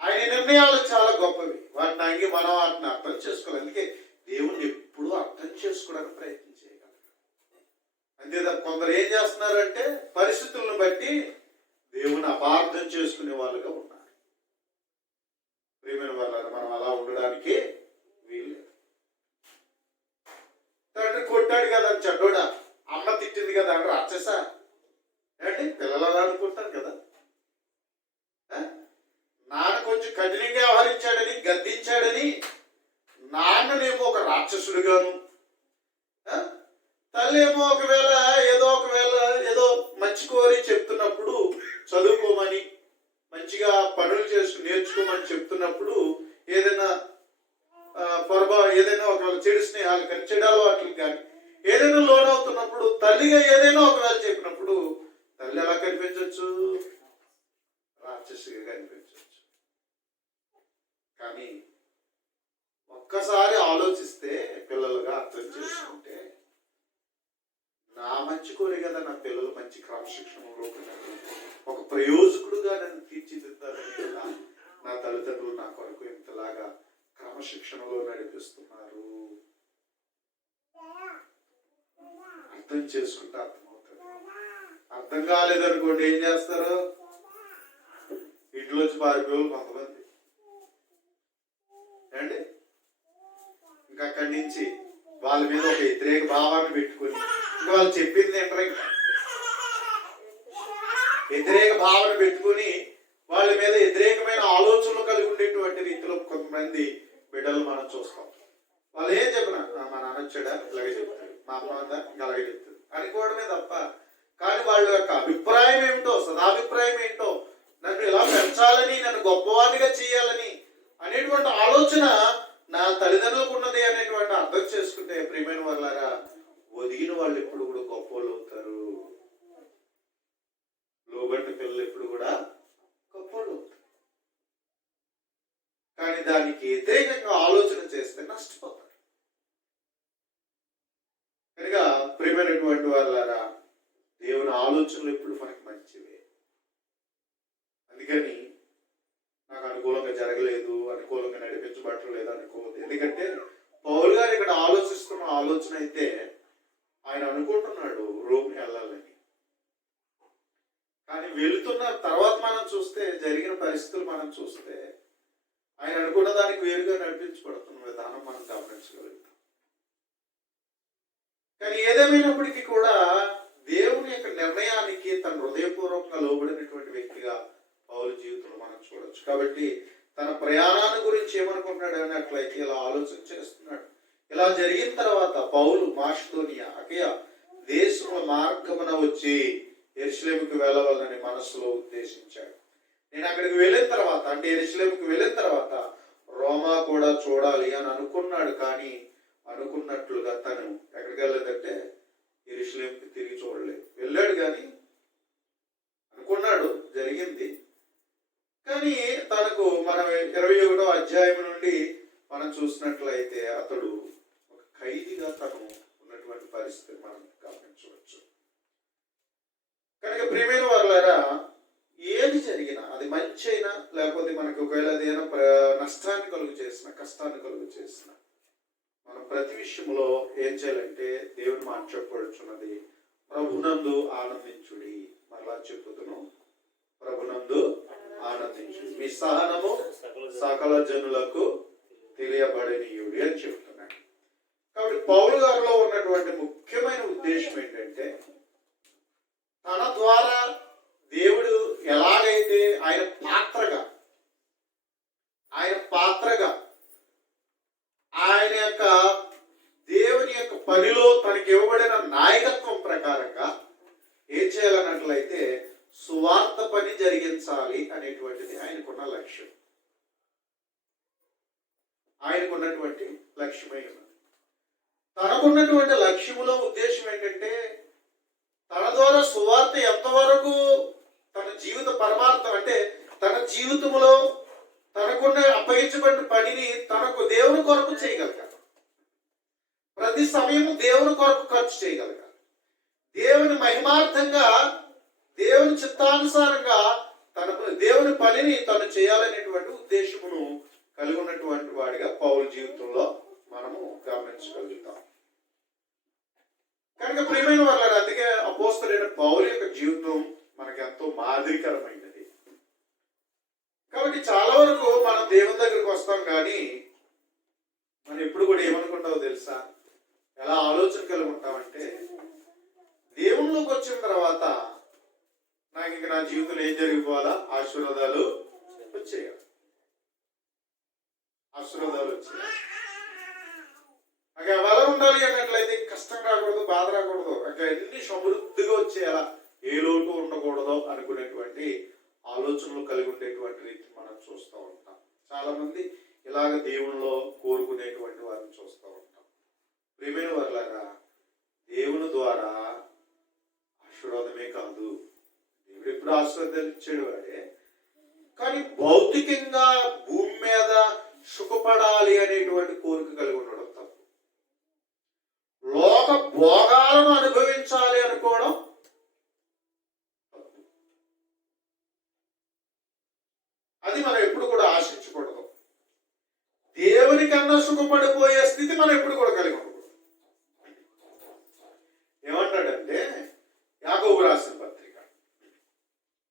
ఆయన నిర్ణయాలు చాలా గొప్పవి, వాటిని మనం వాటిని అర్థం చేసుకోవాలి. అందుకే దేవుణ్ణి ఎప్పుడూ అర్థం చేసుకోవడానికి ప్రయత్నం చేయగలరు. అంతేదా కొందరు ఏం చేస్తున్నారంటే పరిస్థితులను బట్టి దేవుని అపార్థం చేసుకునే వాళ్ళుగా ఉన్నారు. ప్రియమైన వాళ్ళారా, మనం అలా ఉండడానికి వీల్లేదు. తండ్రి కొట్టాడు కదా అని చెడ్డోడా, అమ్మ తిట్టింది కదా అని రాక్షస ఏంటి పిల్లలు అలా అనుకుంటారు కదా. నాన్న కొంచెం కఠినంగా వ్యవహరించాడని, గద్దించాడని నాన్ననేమో ఒక రాక్షసుడిగాను, తల్లి ఏమో ఒకవేళ ఏదో మంచి కోరి చెప్తున్నప్పుడు చదువుకోమని, మంచిగా పనులు నేర్చుకోమని చెప్తున్నప్పుడు ఏదైనా ఒకవేళ చెడు స్నేహాలు కానీ, చెడు అలవాట్లు కానీ ఏదైనా లోనవుతున్నప్పుడు తల్లిగా ఏదైనా ఒకవేళ చెప్పినప్పుడు తల్లి ఎలా కనిపించవచ్చు? రాక్షసిగా కనిపించవచ్చు. కానీ ఒక్కసారి ఆలోచిస్తే, పిల్లలుగా అర్థం చేసుకుంటే, నా మంచి కోరే కదా నా పిల్లలు మంచి క్రమశిక్షణలో ఒక ప్రయోజకుడుగా నన్ను తీర్చిదిద్దాలని కదా నా తల్లిదండ్రులు నా కొరకు ఇంతలాగా క్రమశిక్షణలో నడిపిస్తున్నారు. అర్థం చేసుకుంటే అర్థమవుతుంది. అర్థం కాలేదనుకోండి ఏం చేస్తారు? ఇంట్లోంచి పారిపోయి కొంతమంది అండి, ఇంకా అక్కడి నుంచి వాళ్ళ మీద ఒక వ్యతిరేక భావాన్ని పెట్టుకుని ఇంకా వాళ్ళు చెప్పింది ఏంటంటే వ్యతిరేక భావన పెట్టుకుని వాళ్ళ మీద వ్యతిరేకమైన ఆలోచనలు కలిగి ఉండేటువంటి రీతిలో కొంతమంది బిడ్డలు మనం చూస్తాం. వాళ్ళు ఏం చెప్పినా మా నాన్న వచ్చాడా ఇలాగే చెప్తాడు, మా అమ్మ అంతా ఇంకా అలాగే చెప్తాడు అనుకోవడమే తప్ప, కానీ వాళ్ళ యొక్క అభిప్రాయం ఏమిటో, సదాభిప్రాయం ఏంటో, నన్ను ఇలా పెంచాలని, నన్ను గొప్పవాడిగా చేయాలని అనేటువంటి ఆలోచన నా తల్లిదండ్రులకు ఉన్నది అనేటువంటి అర్థం చేసుకుంటే ప్రియమైన వాళ్ళారా, ఒదిగిన వాళ్ళు ఎప్పుడు కూడా గొప్ప వాళ్ళు అవుతారు. లోబట్టి పిల్లలు ఎప్పుడు కూడా గొప్ప వాళ్ళు అవుతారు. కానీ దానికి వ్యతిరేకంగా ఆలోచన చేస్తే నష్టపోతారు. కనుక ప్రియమైనటువంటి వాళ్ళారా, దేవుని ఆలోచనలు ఎప్పుడు మనకి మంచివే. అందుకని నాకు అనుకూలంగా జరగలేదు, అనుకూలంగా నడిపించబట్టలేదు అనుకోవద్దు. ఎందుకంటే పౌలు గారు ఇక్కడ ఆలోచిస్తున్న ఆలోచన అయితే ఆయన అనుకుంటున్నాడు రోమ్ వెళ్ళాలని, కానీ వెళుతున్న తర్వాత మనం చూస్తే జరిగిన పరిస్థితులు మనం చూస్తే ఆయన అనుకున్న దానికి వేరుగా నడిపించబడుతున్న విధానం మనం గమనించగలుగుతాం. కానీ ఏదేమైనప్పటికీ కూడా దేవుని యొక్క నిర్ణయానికి తన హృదయపూర్వకంగా లోబడినటువంటి వ్యక్తిగా పౌలు జీవితంలో మనం చూడొచ్చు. కాబట్టి తన ప్రయాణాన్ని గురించి ఏమనుకుంటున్నాడు అన్నట్లయితే ఇలా ఆలోచన చేస్తున్నాడు. ఇలా జరిగిన తర్వాత పౌలు మాసిదోనియా, అకయ దేశముల మార్గమున వచ్చి యెరూషలేముకు వెళ్ళవాలని మనస్సులో ఉద్దేశించాడు. నేను అక్కడికి వెళ్ళిన తర్వాత, అంటే యెరూషలేముకు వెళ్ళిన తర్వాత రోమా కూడా చూడాలి అని అనుకున్నాడు. కానీ అనుకున్నట్లుగా తను ఎక్కడికి వెళ్ళలేదంటే యెరూషలేముకి తిరిగి చూడలేదు. వెళ్ళాడు కానీ అనుకున్నాడు, జరిగింది. కానీ తనకు మనం 21వ అధ్యాయం నుండి మనం చూసినట్లయితే అతడు ఒక ఖైదీగా తను ఉన్నటువంటి పరిస్థితిని మనం గమనించవచ్చు. కనుక ప్రియమైన వారులారా, ఏది జరిగినా అది మంచి అయినా లేకపోతే మనకు ఒకవేళ ఏదైనా నష్టాన్ని కలుగు చేసిన, కష్టాన్ని కలుగు చేసిన, మనం ప్రతి విషయంలో ఏం చేయాలంటే దేవుని మాట చెప్పబడుచున్నది, ప్రభునందు ఆనందించుడి. మరలా చెప్పుతును, ప్రభునందు ఆనందించుడి, మీ సహనము సకల జనులకు తెలియబడనీయుడి అని చెప్తున్నాడు. కాబట్టి పౌలు గారిలో ఉన్నటువంటి ముఖ్యమైన ఉద్దేశం ఏంటంటే, తన ద్వారా దేవుడు ఎలాగైతే ఆయన పాత్రగా ఆయన యొక్క దేవుని యొక్క పనిలో తనకి ఇవ్వబడిన నాయకత్వం ప్రకారంగా ఏం చేయాలన్నట్లయితే సువార్త పని జరిగించాలి అనేటువంటిది ఆయనకున్న లక్ష్యం, ఆయనకున్నటువంటి లక్ష్యమై ఉన్నది. తనకున్నటువంటి లక్ష్యములో ఉద్దేశం ఏంటంటే, తన ద్వారా సువార్త ఎంతవరకు తన జీవిత పరమార్థం, అంటే తన జీవితంలో తనకున్న అప్పగించబడిన పనిని తనకు దేవుని కొరకు చేయగలగాలి. ప్రతి సమయము దేవుని కొరకు ఖర్చు చేయగలగాలి. దేవుని మహిమార్థంగా, దేవుని చిత్తానుసారంగా దేవుని పనిని తను చేయాలనేటువంటి ఉద్దేశమును కలిగి ఉన్నటువంటి వాడిగా పౌలు జీవితంలో మనము గమనించగలుగుతాం. కనుక ప్రియమైన వాళ్ళ, అందుకే అపోస్తలుడైన పౌలు యొక్క జీవితం మనకి ఎంతో మాదిరికరమైనది. కాబట్టి చాలా వరకు మనం దేవుని దగ్గరికి వస్తాం, కానీ మనం ఎప్పుడు కూడా ఏమనుకుంటావో తెలుసా, ఎలా ఆలోచన కలిగి ఉంటామంటే, దేవుళ్ళలోకి వచ్చిన తర్వాత నాకు ఇంక నా జీవితంలో ఏం జరిగిపోవాలా, ఆశీర్వాదాలు వచ్చేయాలి, ఆశీర్వాదాలు వచ్చేయాలి. అక్కడ ఎలా ఉండాలి అన్నట్లయితే కష్టం రాకూడదు, బాధ రాకూడదు, అక్కడ అన్ని సమృద్ధిగా వచ్చేయాలా, ఏ లోటు ఉండకూడదు అనుకునేటువంటి ఆలోచనలు కలిగి ఉండేటువంటి రీతి మనం చూస్తూ ఉంటాం. చాలా మంది ఇలాగ దేవునిలో కోరుకునేటువంటి వారిని చూస్తూ ఉంటాం. ప్రియమైన వారులారా, దేవుని ద్వారా ఆశీర్వాదమే కాదు, దేవుడు ఎప్పుడు ఆశీర్వదించాడు వాడే, కానీ భౌతికంగా భూమి మీద సుఖపడాలి అనేటువంటి కోరిక కలిగి ఉండడం తప్పు. లోక భోగాలను అనుభవించాలి అనుకోవడం తప్పు. అది మనం ఎప్పుడు కూడా ఆశించకూడదు. దేవుని కన్నా సుఖపడిపోయే స్థితి మనం ఎప్పుడు కూడా కలిగి ఉండకూడదు. ఏమంటాడంటే యాకోబు రాసిన పత్రిక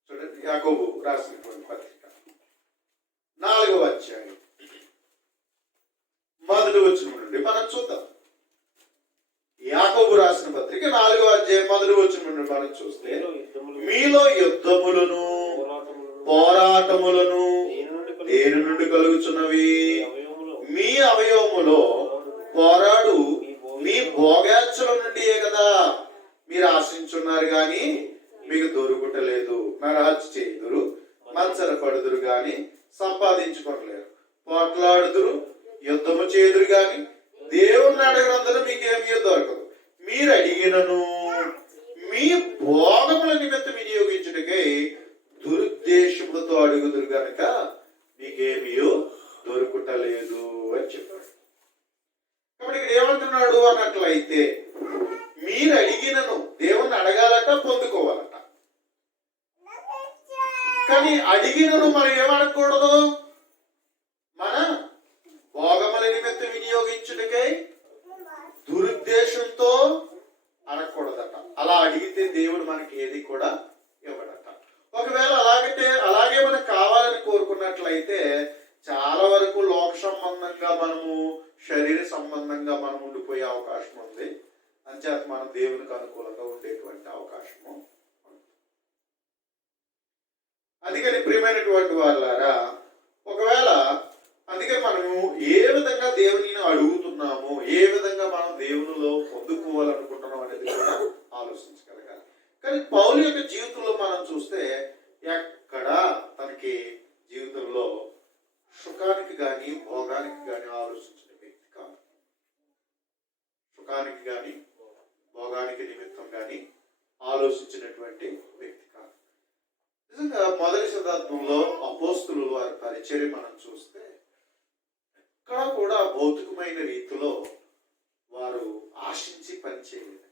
చూడండి, యాకోబు రాసినటువంటి పత్రిక 4వ అధ్యాయం 1వ వచనం నుండి మనం చూద్దాం. నుండి మనం చూస్తే మీలో యుద్ధములు మీలో యుద్ధములను పోరాటములను పోరాటములను దేని నుండి దేని నుండి కలుగుచున్నవి? అవయవములో మీ అవయవములో పోరాడు మీ భోగాచల నుండియే కదా. మీరు ఆశించున్నారు గాని మీకు దొరుకుటలేదు. నరహత్య చేయుదురు, మత్సర పడుదురు గాని సంపాదించుకోలేరు. పోట్లాడుదురు, యుద్ధము చేదురు గాని దేవుణ్ణి అడగనందున మీకేమీ దొరకదు. మీరు అడిగినను మీ భోగముల నిమిత్తం వినియోగించుటకై దురుద్దేశములతో అడుగుదురు గనక మీకేమీ దొరుకుటలేదు అని చెప్పాడు. కాబట్టి ఇక్కడ ఏమంటున్నాడు అన్నట్లయితే, మీరు అడిగినను దేవుణ్ణి అడగాలట, పొందుకోవాలట. కానీ అడిగినను మనం ఏమడకూడదు? మన భోగముల నిమిత్తం వినియోగించుటకై దురుద్దేశంతో అడగకూడదట. అలా అడిగితే దేవుడు మనకి ఏది కూడా ఇవ్వడట. ఒకవేళ అలాగే మనకు కావాలని కోరుకున్నట్లయితే చాలా వరకు లోక సంబంధంగా మనము, శరీర సంబంధంగా మనం ఉండిపోయే అవకాశం ఉంది. అంచేత మనం దేవునికి అనుకూలంగా ఉండేటువంటి అవకాశము ఉంది. అందుకని ప్రియమైనటువంటి వాళ్ళారా, ఒకవేళ అందుకని మనము ఏ విధంగా దేవుని అడుగుతున్నాము, ఏ విధంగా మనం దేవునిలో పొందుకోవాలనుకుంటున్నాం అనేది కూడా ఆలోచించగలగాలి. కానీ పౌలు యొక్క జీవితంలో మనం చూస్తే ఎక్కడ తనకి జీవితంలో సుఖానికి కానీ భోగానికి కానీ ఆలోచించిన వ్యక్తి కాదు. సుఖానికి కానీ భోగానికి నిమిత్తం కానీ ఆలోచించినటువంటి వ్యక్తి కాదు. నిజంగా మొదటి శతాబ్దంలో అపోస్తులు వారి పరిచర్య మనం చూస్తే ఎక్కడ కూడా భౌతికమైన రీతిలో వారు ఆశించి పనిచేయలేదు.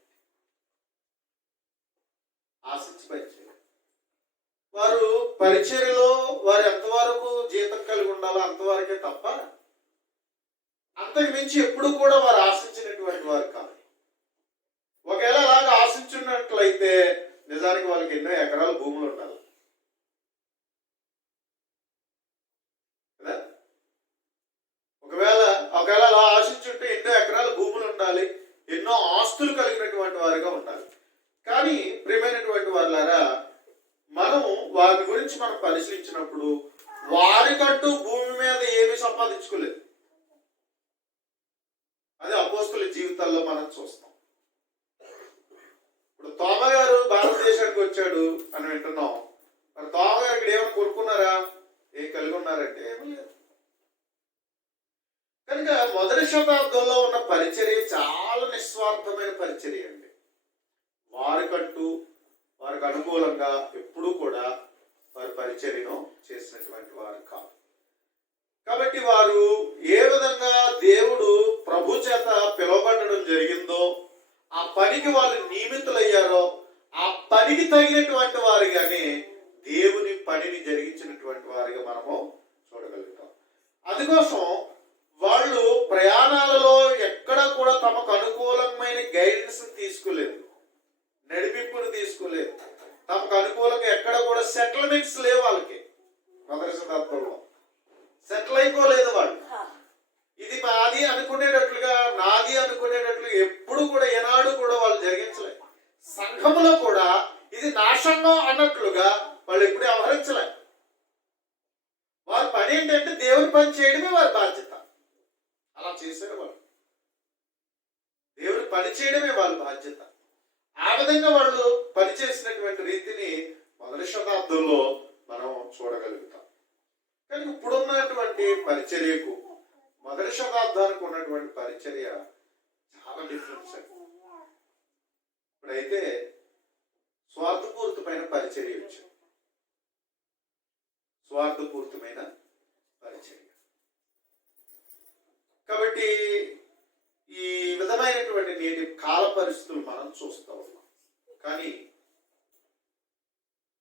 వారు పరిచర్యలో వారు ఎంతవరకు జీతం కలిగి ఉండాలో అంతవరకే తప్ప అంతకు మించి ఎప్పుడు కూడా వారు ఆశించినటువంటి వారు కాదు. ఒకవేళ అలాగా ఆశించున్నట్లయితే నిజానికి వాళ్ళకి ఎన్నో ఎకరాల భూములు ఉండాలి. ఒకవేళ అలా ఆశించుంటే ఎన్నో ఎకరాల భూములు ఉండాలి, ఎన్నో ఆస్తులు కలిగినటువంటి వారుగా ఉండాలి. కానీ ప్రియమైనటువంటి వాళ్ళారా, మనం వారి గురించి మనం పరిశీలించినప్పుడు వారికంటూ భూమి మీద ఏమీ సంపాదించుకోలేదు. అది అపోస్తుల జీవితాల్లో మనం చూస్తాం. ఇప్పుడు తోమ గారు భారతదేశానికి వచ్చాడు అని వింటున్నాం. మరి తోమ గారు ఇక్కడ ఏమైనా కొనుక్కున్నారా? ఏం కలిగి ఉన్నారంటే ఏమీ లేదు. కనుక మొదటి శతాబ్దంలో ఉన్న పరిచర్య చాలా నిస్వార్థమైన పరిచర్య అండి. వారికి అనుకూలంగా ఎప్పుడూ కూడా వారి పరిచర్యను చేసినటువంటి వారు కాదు. కాబట్టి వారు ఏ విధంగా దేవుడు ప్రభు చేత పిలువబడడం జరిగిందో, ఆ పనికి వాళ్ళు నియమితులయ్యారో, ఆ పనికి తగినటువంటి వారిగానే దేవుని పనిని జరిగించినటువంటి వారిగా మనము చూడగలుగుతాం. అందుకోసం వాళ్ళు ప్రయాణాలలో ఎక్కడ కూడా తమకు అనుకూలమైన గైడెన్స్ తీసుకోలేదు, నడిపింపును తీసుకోలేదు. తమకు అనుకూలంగా ఎక్కడ కూడా సెటిల్మెంట్స్ లేవు. వాళ్ళకి మొదటి శతాబ్దంలో సెటిల్ అయిపోలేదు. వాళ్ళు ఇది మాది అనుకునేటట్లుగా, నాది అనుకునేటట్లుగా ఎప్పుడు కూడా ఏనాడు కూడా వాళ్ళు జరిగించలేదు. సంఘములో కూడా ఇది నా సంఘం అన్నట్లుగా వాళ్ళు ఎప్పుడు వ్యవహరించలేదు. వారి పని ఏంటంటే దేవుని పని చేయడమే వారి బాధ్యత. అలా చేశారు వాళ్ళు. దేవుని పని చేయడమే వాళ్ళ బాధ్యత. ఆ విధంగా వాళ్ళు పనిచేసినటువంటి రీతిని మొదటి శతాబ్దంలో మనం చూడగలుగుతాం. కానీ ఇప్పుడున్నటువంటి పరిచర్యకు మొదటి శతాబ్దానికి ఉన్నటువంటి పరిచర్య చాలా డిఫరెన్స్ అండి. ఇప్పుడైతే స్వార్థపూరితమైన పరిచర్య వచ్చింది. స్వార్థపూరితమైన పరిచర్య. కాబట్టి ఈ విధమైనటువంటి నేటి కాల పరిస్థితులు మనం చూస్తూ ఉన్నాం. కానీ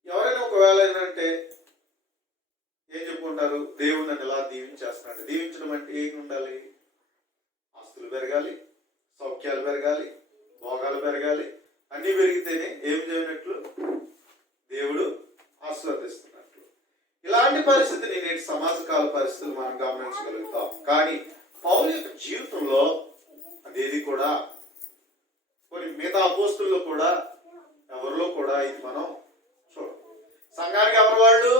ఎవరైనా ఒకవేళ ఏంటంటే ఏం చెప్పుకుంటారు, దేవుడు నన్ను ఇలా దీవించేస్తున్నాడు. దీవించడం అంటే ఏం ఉండాలి? ఆస్తులు పెరగాలి, సౌఖ్యాలు పెరగాలి, భోగాలు పెరగాలి. అన్నీ పెరిగితేనే ఏమి చేయనట్లు దేవుడు ఆశీర్వదిస్తున్నట్లు. ఇలాంటి పరిస్థితిని నేటి సమాజ కాల పరిస్థితులు మనం గమనించగలుగుతాం. కానీ పౌలు యొక్క జీవితంలో అదేది కూడా, కొన్ని మిగతా అపోస్తుల్లో కూడా ఎవరు ఎవరిలో కూడా ఇది మనం చూడం. సంఘానికి ఎవరు వాళ్ళు?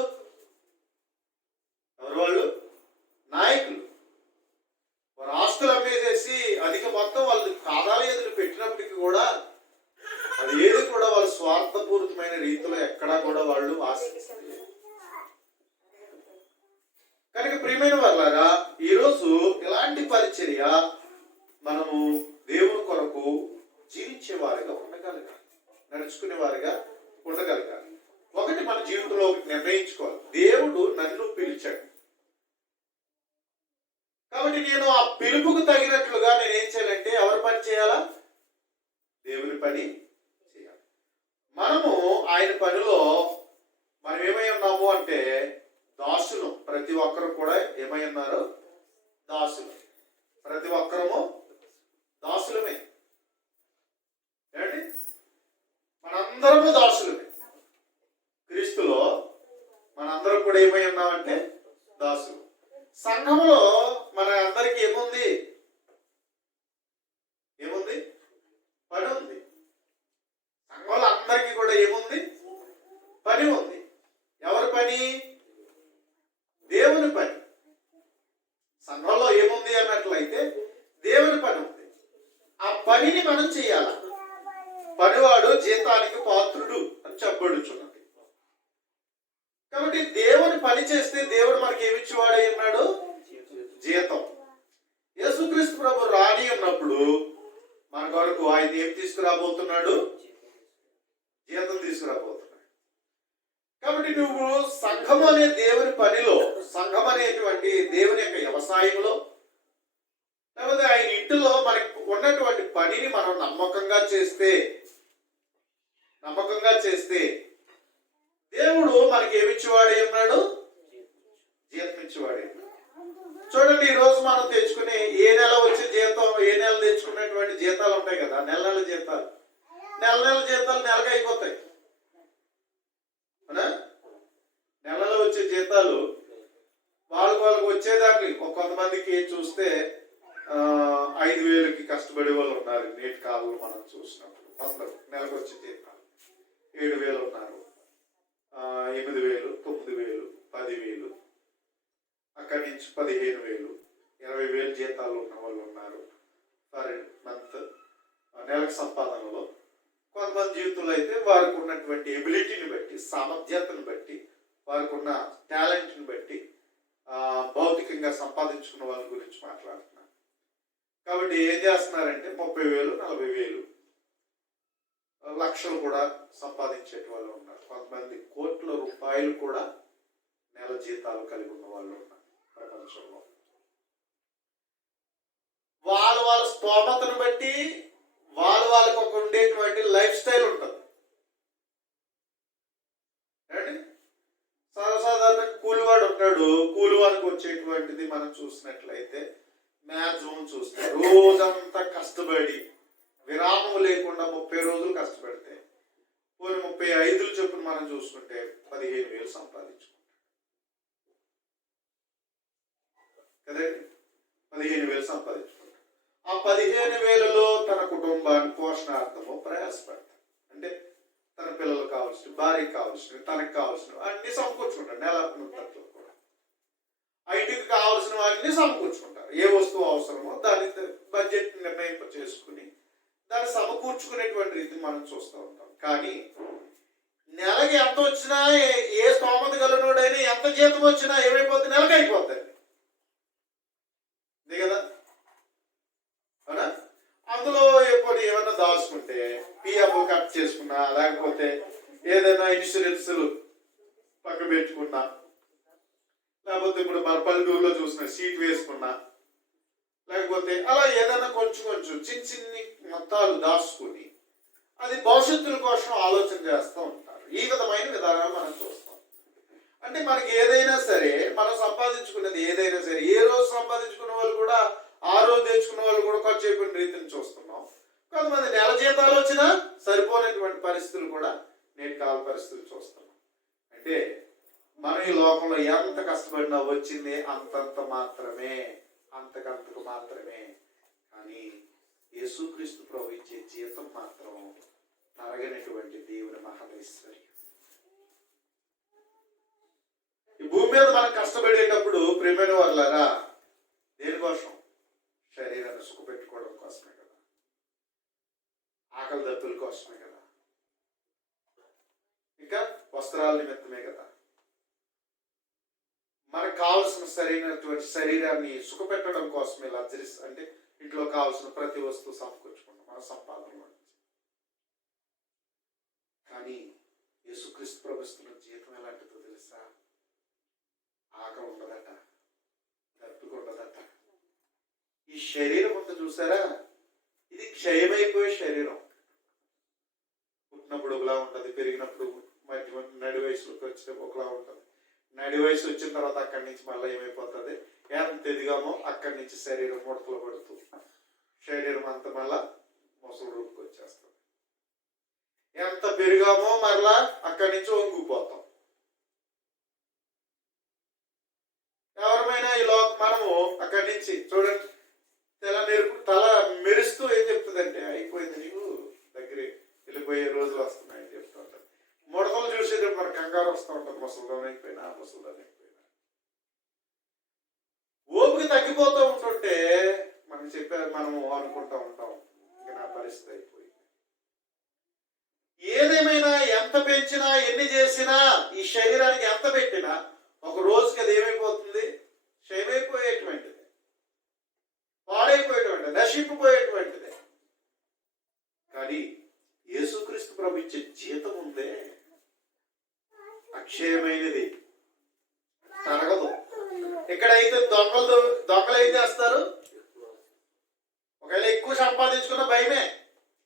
నాయకులు. వారు ఆస్తులు అమ్మేసేసి అధిక మొత్తం వాళ్ళు కాదాల ఎదురు పెట్టినప్పటికీ కూడా అది ఏది కూడా వాళ్ళు స్వార్థపూరితమైన రీతిలో ఎక్కడా కూడా వాళ్ళు ఆశించలేదు. కనుక ప్రియమైన వాళ్ళారా, ఈరోజు ఇలాంటి పరిచర్య మనము దేవుని కొరకు జీవించే వారిగా ఉండగలగాలి, నడుచుకునే వారిగా ఉండగలగాలి. ఒకటి మన జీవితంలో ఒకటి నిర్ణయించుకోవాలి, దేవుడు నన్ను పిలిచాడు కాబట్టి నేను ఆ పిలుపుకు తగినట్లుగా నేను ఏం చేయాలంటే ఎవరి పని చేయాలా? దేవుని పని చేయాలి. మనము ఆయన పనిలో మనం ఏమై ఉన్నాము అంటే దాసులు. ప్రతి ఒక్కరు కూడా ఏమై ఉన్నారు? దాసులు. ప్రతి ఒక్కరము దాసులమే. ఏంటి? మనందరము దాసులమే. క్రీస్తులో మనందరం కూడా ఏమై ఉన్నామంటే దాసులు. సంఘంలో మన అందరికి ఏముంది? పని ఉంది. సంఘంలో అందరికీ కూడా ఏముంది? పని ఉంది. ఎవరి పని? దేవుని పని. సంఘంలో ఏముంది అన్నట్లయితే దేవుని పని ఉంది. ఆ పనిని మనం చేయాల. పనివాడు జీతానికి పాత్రుడు అని చెప్పబడుచున్నది. కాబట్టి దేవుని పని చేస్తే దేవుడు మనకి ఏమిచ్చేవాడై ఉన్నాడు? జీతం. యేసుక్రీస్తు ప్రభు రాని ఉన్నప్పుడు మన కొరకు ఆయన ఏం తీసుకురాబోతున్నాడు? జీతం తీసుకురాబోతున్నాడు. కాబట్టి నువ్వు సంఘం అనే దేవుని పనిలో, సంఘం అనేటువంటి దేవుని యొక్క వ్యవసాయంలో, లేకపోతే ఆయన ఇంటిలో మనకు ఉన్నటువంటి పనిని మనం నమ్మకంగా చేస్తే దేవుడు మనకి ఏమిచ్చేవాడే ఉన్నాడు? జీతం ఇచ్చేవాడే. చూడండి, ఈ రోజు మనం తెచ్చుకునే ఏ నెల వచ్చే జీతం, ఏ నెల తెచ్చుకునేటువంటి జీతాలు ఉంటాయి కదా, నెల జీతాలు, నెల జీతాలు నెలగా అయిపోతాయి. నెలలో వచ్చే జీతాలు వాళ్ళకి వచ్చేదాన్ని కొంతమందికి చూస్తే 5,000కి కష్టపడే వాళ్ళు ఉన్నారు. నేటి కాలంలో మనం చూసినప్పుడు అందరూ నెలకు వచ్చే జీతాలు 7,000 ఉన్నారు, 8,000, 9,000, 10,000, అక్కడి నుంచి 15,000, 20,000 జీతాలు ఉన్న వాళ్ళు ఉన్నారు. పర్ మంత్ నెలకు సంపాదనలో కొంతమంది జీవితంలో అయితే వారికి ఉన్నటువంటి ఎబిలిటీని బట్టి, సామర్థ్యతను బట్టి, వారికి ఉన్న టాలెంట్ని బట్టి భౌతికంగా సంపాదించుకున్న వాళ్ళ గురించి మాట్లాడుతున్నాను. కాబట్టి ఏం చేస్తున్నారంటే 30,000, 40,000, లక్షలు కూడా సంపాదించే వాళ్ళు ఉన్నారు. కొంతమంది కోట్ల రూపాయలు కూడా నెల జీతాలు కలిగి ఉన్న వాళ్ళు ఉన్నారు ప్రపంచంలో. వాళ్ళ స్తోమతను బట్టి వాళ్ళకు ఒక ఉండేటువంటి లైఫ్ స్టైల్ ఉంటుంది. సర్వసాధారణంగా కూలివాడు ఉంటాడు. కూలివాడికి వచ్చేటువంటిది మనం చూసినట్లయితే మ్యాక్సిమం చూస్తే రోజంతా కష్టపడి విరామం లేకుండా 30 రోజులు కష్టపడితే పోనీ 35 చొప్పున మనం చూసుకుంటే 15,000 సంపాదించుకుంటాం కదండి. 15,000 సంపాదించుకుంటాం. ఆ 15,000లో తన కుటుంబాన్ని పోషణార్థము ప్రయాసపడతాడు. అంటే తన పిల్లలకు కావాల్సిన, భార్యకి కావాల్సినవి, తనకు కావాల్సినవి అన్ని సమకూర్చుకుంటారు. నెల మొత్తంలో కూడా ఇంటికి కావాల్సిన అన్ని సమకూర్చుకుంటారు. ఏ వస్తువు అవసరమో దాని బడ్జెట్ నిర్ణయింప చేసుకుని దాన్ని సమకూర్చుకునేటువంటి రీతిని మనం చూస్తూ ఉంటాం. కానీ నెలకి ఎంత వచ్చినా, ఏ స్తోమత కలిగినోడైనా ఎంత జీతం వచ్చినా ఏమైపోతుంది? నెలకి అయిపోతుంది. అంతే కదా? అవునా? అందులో ఎప్పుడు ఏమన్నా దాచుకుంటే పిఎఫ్ కట్ చేసుకున్నా, లేకపోతే ఏదైనా ఇన్సూరెన్స్లు పక్క పెట్టుకున్నా, లేకపోతే ఇప్పుడు మన పల్లెటూరులో చూసిన సీట్ వేసుకున్నా, లేకపోతే అలా ఏదైనా కొంచెం చిన్ని మొత్తాలు దాచుకుని అది భవిష్యత్తుల కోసం ఆలోచన చేస్తూ ఉంటారు. ఈ విధమైన విధానాలు మనం చూస్తాం. అంటే మనకి ఏదైనా సరే, మనం సంపాదించుకున్నది ఏదైనా సరే, ఏ రోజు సంపాదించుకున్న వాళ్ళు కూడా ఆ రోజు తెచ్చుకున్న వాళ్ళు కూడా ఖర్చు అయిపోయిన రీతిని చూస్తున్నాం. కొంతమంది నెల జీతాలు వచ్చినా సరిపోయినటువంటి పరిస్థితులు కూడా నేటి కాల పరిస్థితులు చూస్తున్నాం. అంటే మనం ఈ లోకంలో ఎంత కష్టపడినా వచ్చింది అంతంత మాత్రమే, అంతకంతకు మాత్రమే. కానీ యేసుక్రీస్తు ప్రభు ఇచ్చే జీతం మాత్రం తరగనటువంటి దేవుని మాట. ఐశ్వర్యం. ఈ భూమి మీద మనం కష్టపడేటప్పుడు ప్రియమైన వాళ్ళారా దేనికోసం? శరీరాన్ని సుఖపెట్టుకోవడం కోసమే కదా, ఆకలి దప్పుల కోసమే కదా, ఇంకా వస్త్రాల నిమిత్తమే కదా. మనకు కావలసిన సరైనటువంటి శరీరాన్ని సుఖపెట్టడం కోసమే లగ్జరీస్ అంటే ఇంట్లో కావాల్సిన ప్రతి వస్తువు సమకూర్చుకుంటాం మన సంపాదనలో నుంచి. కానీ యేసుక్రీస్తు ప్రభుస్తున్న జీవితం ఎలాంటిదో తెలుసా? ఆకలి ఉండదట, దప్పిక ఉండదట. ఈ శరీరం అంతా చూసారా, ఇది క్షయమైపోయే శరీరం. పుట్టినప్పుడు ఒకలా ఉంటుంది, పెరిగినప్పుడు మధ్య నడి వయసులోకి వచ్చినప్పుడు ఒకలా ఉంటుంది. నడి వయసు వచ్చిన తర్వాత అక్కడి నుంచి మళ్ళీ ఏమైపోతుంది, ఎంత ఎదిగామో అక్కడి నుంచి శరీరం ముడతలు పడుతూ శరీరం అంతా మళ్ళా ముసలు రూపుకి వచ్చేస్తుంది. ఎంత పెరిగామో మరలా అక్కడి నుంచి వంగిపోతాం. ఎవరమైనా ఈ మనము అక్కడి నుంచి చూడండి, తల మెరుస్తూ ఏం చెప్తుందంటే అయిపోయింది, నీకు దగ్గర వెళ్ళిపోయే రోజులు వస్తున్నాయని చెప్తూ ఉంటారు. ముడతలు చూసేది మన కంగారు వస్తూ ఉంటుంది, ముసలిదాం అయిపోయినా ముసలిదాం అయిపోయినా. ఓపిక తగ్గిపోతూ ఉంటుంటే మనము అనుకుంటూ ఉంటాం ఇంకా నా పరిస్థితి అయిపోయింది. ఏదేమైనా ఎంత పెంచినా ఎన్ని చేసినా ఈ శరీరానికి ఎంత పెట్టినా ఒక రోజుకి అది ఏమైపోతుంది, క్షయమైపోయేటువంటిది, పాడైపోయేటువంటిది, నశించిపోయేటువంటిది. కానీ యేసుక్రీస్తు ప్రభు ఇచ్చే జీతం ఉందే అక్షయమైనది, తరగదు. ఎక్కడైతే దొంగలు ఏం చేస్తారు, ఒకవేళ ఎక్కువ సంపాదించుకున్న భయమే,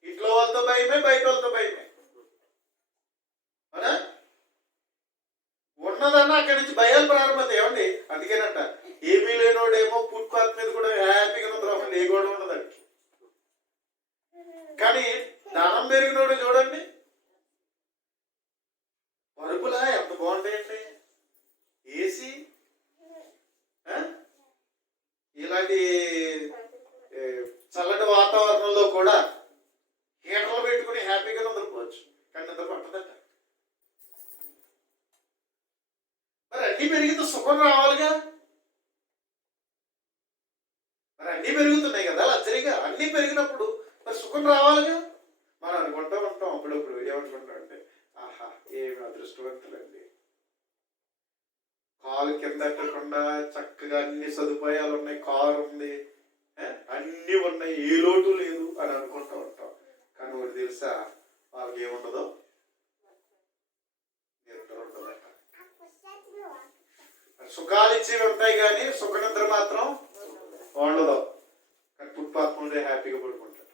ఇంట్లో వాళ్ళతో భయమే, బయట వాళ్ళతో భయమే. అవునా? ఉన్నదన్నా అక్కడి నుంచి భయాలు ప్రారంభమవుతాయి. ఏమండి, అందుకేనంట ఏమీ లేనోడేమో ఫుట్పాత్ మీద కూడా హ్యాపీగా ద్రోహం ఏ కూడా ఉండదండి. కానీ ధనం పెరిగినోడు చూడండి, పరుపులా ఎంత బాగుంటాయండి, ఏసీ, ఇలాంటి చల్లటి వాతావరణంలో కూడా హీటర్లు పెట్టుకుని హ్యాపీగా నిద్రపోవచ్చు. కానీ నిద్ర పట్టదట. మరి అన్ని పెరిగితే సుఖం రావాలిగా. మరి అన్ని పెరుగుతున్నాయి కదా లగ్జరీగా. అన్ని పెరిగినప్పుడు మరి సుఖం రావాలిగా. మనం అనుకుంటూ ఉంటాం అప్పుడప్పుడు, ఏమనుకుంటాం అంటే ఆహా ఏమి అదృష్టవంతులండి, కాలు కింద పెట్టకుండా చక్కగా అన్ని సదుపాయాలు ఉన్నాయి, కారు ఉంది, అన్ని ఉన్నాయి, ఏ లోటు లేదు అని అనుకుంటూ ఉంటాం. కానీ ఒకటి తెలుసా, వాళ్ళకి ఏముండదో, నిద్ర ఉంటుందట. సుఖాలు ఇచ్చేవి ఉంటాయి కానీ సుఖనిద్ర మాత్రం ఉండదు. కానీ ఫుట్పాత్ ముందే హ్యాపీగా పడుకుంటారు.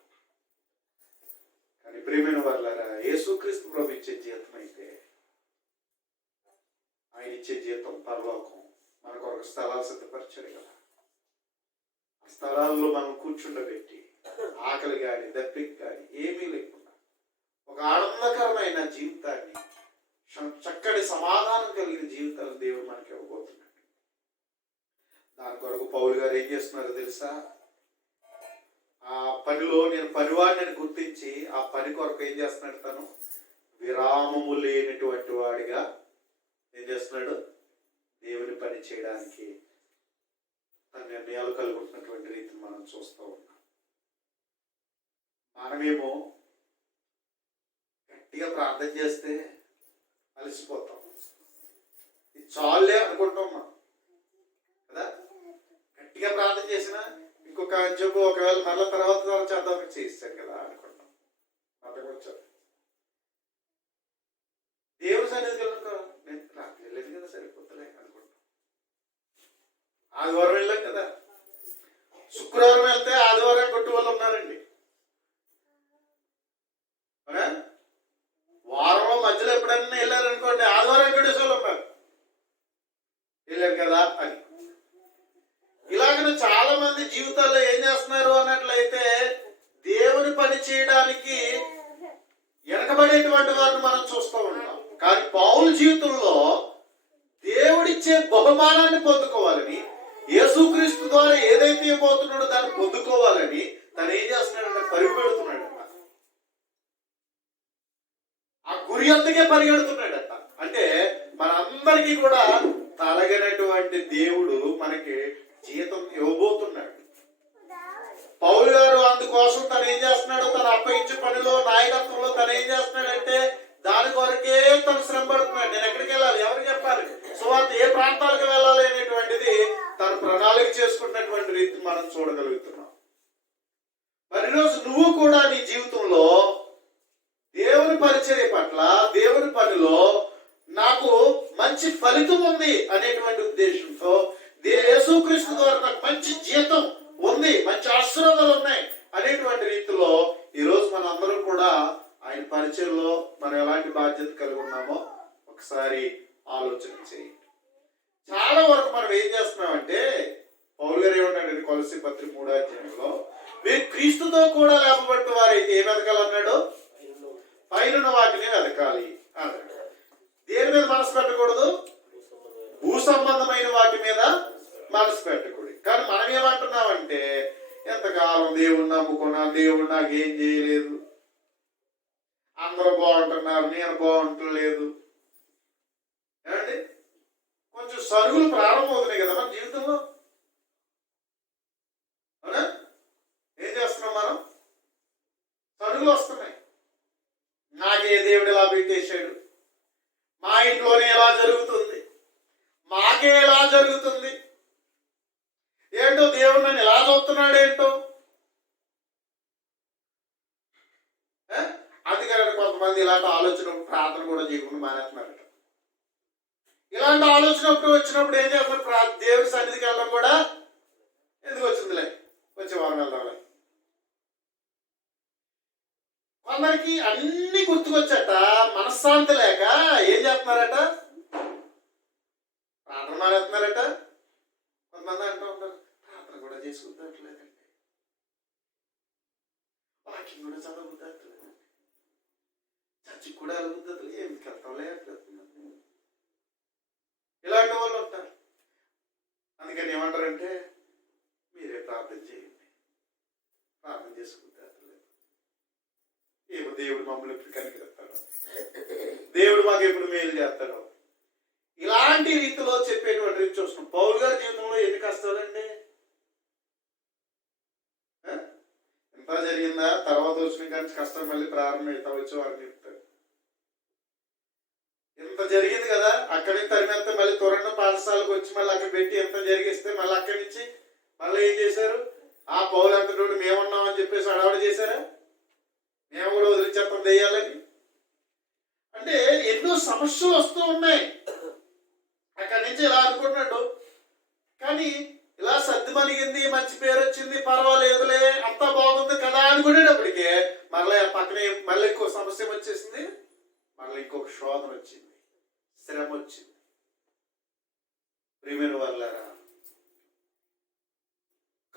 కానీ ప్రియమైన వాళ్ళారా, యేసుక్రీస్తు ప్రభు ఇచ్చే జీతం అయితే, ఆయన ఇచ్చే జీతం పరలోకం. మనకు ఒక స్థలాలు సిద్ధపరిచాడు కదా, ఆ స్థలాల్లో మనం కూర్చుండబెట్టి ఆకలి కానీ దప్పిక కానీ ఏమీ లేకుండా ఒక ఆనందకరమైన జీవితాన్ని, చక్కటి సమాధానం కలిగిన జీవితాలను దేవుడు మనకి ఇవ్వబోతున్నాడు. దాని కొరకు పౌలు గారు ఏం చేస్తున్నారో తెలుసా, ఆ పనిలో నేను పనివాడిని గుర్తించి ఆ పని కొరకు ఏం చేస్తున్నాడు, తను విరామము లేనటువంటి వాడిగా ఏం చేస్తున్నాడు, దేవుని పని చేయడానికి తన నిర్ణయాలు కలుగుతున్నటువంటి రీతిని మనం చూస్తూ ఉన్నాం. మనమేమో గట్టిగా ప్రార్థన చేస్తే అలసిపోతాం, ఇది చాలే అనుకుంటాం మనం కదా. గట్టిగా ప్రార్థన చేసినా ఇంకొక జబ్బు ఒకవేళ మళ్ళీ తర్వాత చేద్దాం చేయిస్తాను కదా అనుకుంటాం. కొంచెం దేవుని సన్నిధికి వెళ్ళుకో, నేను రాత్రి వెళ్ళేది కదా సరిపోతలే అనుకుంటాం. ఆదివారం వెళ్ళాం కదా, శుక్రవారం వెళ్తే ఆదివారం కొట్టు వాళ్ళు ఉన్నారండి. వారంలో మధ్యలో ఎప్పుడన్నా వెళ్ళారనుకోండి, ఆదివారం కొట్టేసే వాళ్ళు ఉన్నారు, వెళ్ళారు కదా అని. ఇలాగ చాలా మంది జీవితాల్లో ఏం చేస్తున్నారు అన్నట్లయితే, దేవుని పని చేయడానికి వెనకబడేటువంటి వారిని మనం చూస్తూ ఉంటాం. కానీ పౌలు జీవితంలో దేవుడిచ్చే బహుమానాన్ని పొందుకోవాలని, యేసుక్రీస్తు ద్వారా ఏదైతే ఇవ్వబోతున్నాడో దాన్ని పొందుకోవాలని తను ఏం చేస్తున్నాడంటే పరుగు పెడుతున్నాడు. ఆ గురి అందుకే పరిగెడుతున్నాడట. అంటే మనందరికీ కూడా తలగినటువంటి దేవుడు మనకి జీతం ఇవ్వబోతున్నాడు. పౌలు గారు అందుకోసం తను ఏం చేస్తున్నాడు, తను అప్పగించే పనిలో నాయకత్వంలో తను ఏం చేస్తున్నాడంటే దాని కొరకే తను శ్రమ పడుతున్నాడు. నేను ఎక్కడికి వెళ్ళాలి, ఎవరికి చెప్పాలి, సువార్త ఏ ప్రాంతాలకు వెళ్ళాలి అనేటువంటిది తను ప్రణాళిక చేసుకున్నటువంటి రీతి మనం చూడగలుగుతున్నాం. మరి రోజు నువ్వు కూడా నీ జీవితంలో దేవుని పరిచర్య పట్ల, దేవుని పనిలో నాకు మంచి ఫలితం ఉంది అనేటువంటి ఉద్దేశంతో, యేసుక్రీస్తు ద్వారా నాకు మంచి జీతం ఉంది, మంచి ఆశీర్వాదాలు ఉన్నాయి అనేటువంటి రీతిలో ఈరోజు మన అందరం కూడా ఆయన పరిచయంలో మనం ఎలాంటి బాధ్యత కలిగి ఉన్నామో ఒకసారి ఆలోచన చేయండి. చాలా వరకు మనం ఏం చేస్తున్నామంటే, పౌలు గారు ఏమన్నాడు కొలస్సీ పత్రిక 3వ అధ్యాయంలో, మీరు క్రీస్తుతో కూడా లేపబడిన వారైతే ఏం వెతకాలన్నాడు, పైన వాటిని వెతకాలి అన్నాడు. దేని మీద మనసు పెట్టకూడదు, భూ సంబంధమైన వాటి మీద మనసు పెట్టకూడదు. కానీ మనం ఏమంటున్నామంటే, ఎంతకాలం దేవుణ్ణి నమ్ముకున్నా దేవుడు నాకేం చేయలేదు, అందరూ బాగుంటున్నారు నేను బాగుంటలేదు. ఏమండి, కొంచెం సరుగులు ప్రారంభమవుతున్నాయి కదా మన జీవితంలో. అవునా, ఏం చేస్తున్నాం మనం, సరుగులు వస్తున్నాయి. నాకే దేవుడు ఎలా పెట్టేశాడు, మా ఇంట్లోనే ఎలా జరుగుతుంది, మాకే ఎలా జరుగుతుంది, ఏంటో దేవుడు నన్ను ఎలా చూస్తున్నాడు ఏంటో. అందుకని కొంతమంది ఇలాంటి ఆలోచన ప్రార్థన కూడా చేయకుండా మానేస్తున్నారట. ఇలాంటి ఆలోచన వచ్చినప్పుడు ఏం చేస్తారు, దేవుడి సన్నిధికి వెళ్ళడం కూడా ఎందుకు వచ్చిందిలే, వచ్చే వారం వెళ్దాంలే. కొందరికి అన్ని గుర్తుకొచ్చట, మనశ్శాంతి లేక ఏం చేస్తున్నారట, ప్రార్థన మానేస్తున్నారట. కొంతమంది అంటూ ఉంటారు, ప్రార్థన కూడా చేసుకుంటట్లేదండి, వాక్యం కూడా చదవబుద్దట్లేదండి, చర్చికి కూడా వెళ్ళబుద్దట్లేదు, ఎందుకు వెళ్తాంలే అట్లేదు. ఇలాంటి వాళ్ళు ఉంటారు. అందుకని ఏమంటారంటే, మీరే ప్రార్థన చేయండి, ప్రార్థన చేసుకుంటారు, ఏమో దేవుడు మమ్మల్ని ఎప్పుడు కనిపిస్తాడు, దేవుడు మాకు ఎప్పుడు మేలు చేస్తాడు. ఇలాంటి రీతిలో చెప్పేటువంటి రీతి చూస్తున్నాం. పౌలు గారి జీవితంలో ఎన్ని కష్టాలండి, ఎంత జరిగిందా, తర్వాత వచ్చిన కానీ కష్టం మళ్ళీ ప్రారంభమైతే వచ్చేవారు చెప్తాడు. ఎంత జరిగింది కదా, అక్కడి నుంచి తరిమేస్తే మళ్ళీ త్వరగా పాఠశాలకు వచ్చి మళ్ళీ అక్కడ పెట్టి ఎంత జరిగిస్తే మళ్ళీ అక్కడి నుంచి మళ్ళీ ఏం చేశారు, ఆ పౌలు అంతటోడు మేమున్నామని చెప్పేసి అడవాడు చేశారా, మేము కూడా వదిలిచెప్పం వేయాలని. అంటే ఎన్నో సమస్యలు వస్తూ ఉన్నాయి. అక్కడి నుంచి ఇలా అనుకుంటున్నాడు, కానీ ఇలా సర్ది మలిగింది, మంచి పేరు వచ్చింది, పర్వాలేదులే అంతా బాగుంది కదా అనుకునేటప్పటికే మళ్ళీ పక్కనే మళ్ళీ ఇంకో సమస్య వచ్చేసింది, మళ్ళీ ఇంకొక శోధన వచ్చింది, శ్రమ వచ్చింది. ప్రియమైన వాళ్ళారా,